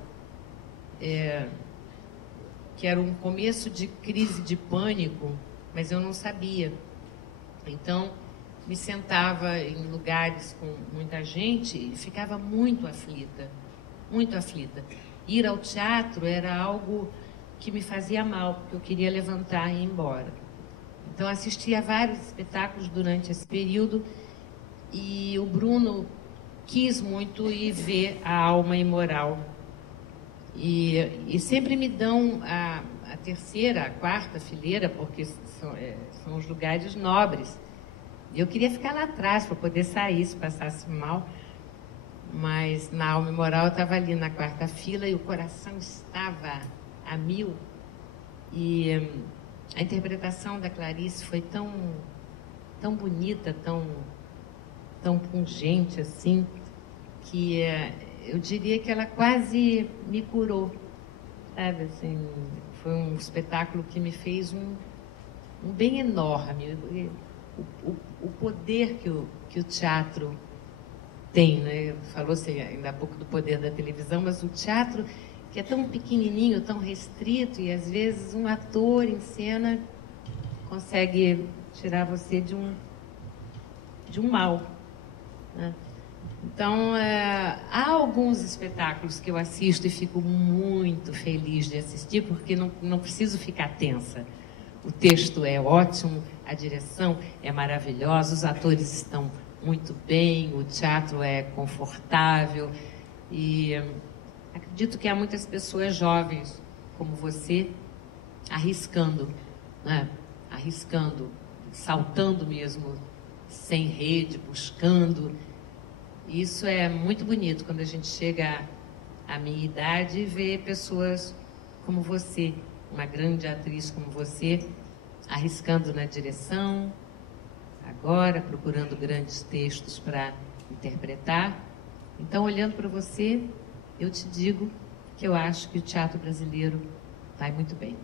que era um começo de crise de pânico, mas eu não sabia. Então, me sentava em lugares com muita gente e ficava muito aflita, muito aflita. Ir ao teatro era algo que me fazia mal, porque eu queria levantar e ir embora. Então, assisti a vários espetáculos durante esse período e o Bruno quis muito ir ver a Alma Imoral. E sempre me dão a terceira, a quarta fileira, porque são os lugares nobres. E eu queria ficar lá atrás para poder sair se passasse mal. Mas na Alma Imoral eu estava ali na quarta fila e o coração estava a mil. E a interpretação da Clarice foi tão bonita, tão pungente assim, que eu diria que ela quase me curou, sabe? Assim, foi um espetáculo que me fez um bem enorme. O poder que o teatro tem, né? Falou-se ainda há pouco do poder da televisão, mas o teatro, que é tão pequenininho, tão restrito, e às vezes um ator em cena consegue tirar você de um mal, né? Então, há alguns espetáculos que eu assisto e fico muito feliz de assistir, porque não preciso ficar tensa. O texto é ótimo, a direção é maravilhosa, os atores estão muito bem, o teatro é confortável e acredito que há muitas pessoas jovens como você arriscando, né? Arriscando, saltando mesmo, sem rede, buscando. Isso é muito bonito quando a gente chega à minha idade e vê pessoas como você, uma grande atriz como você, arriscando na direção, agora procurando grandes textos para interpretar. Então, olhando para você, eu te digo que eu acho que o teatro brasileiro vai muito bem.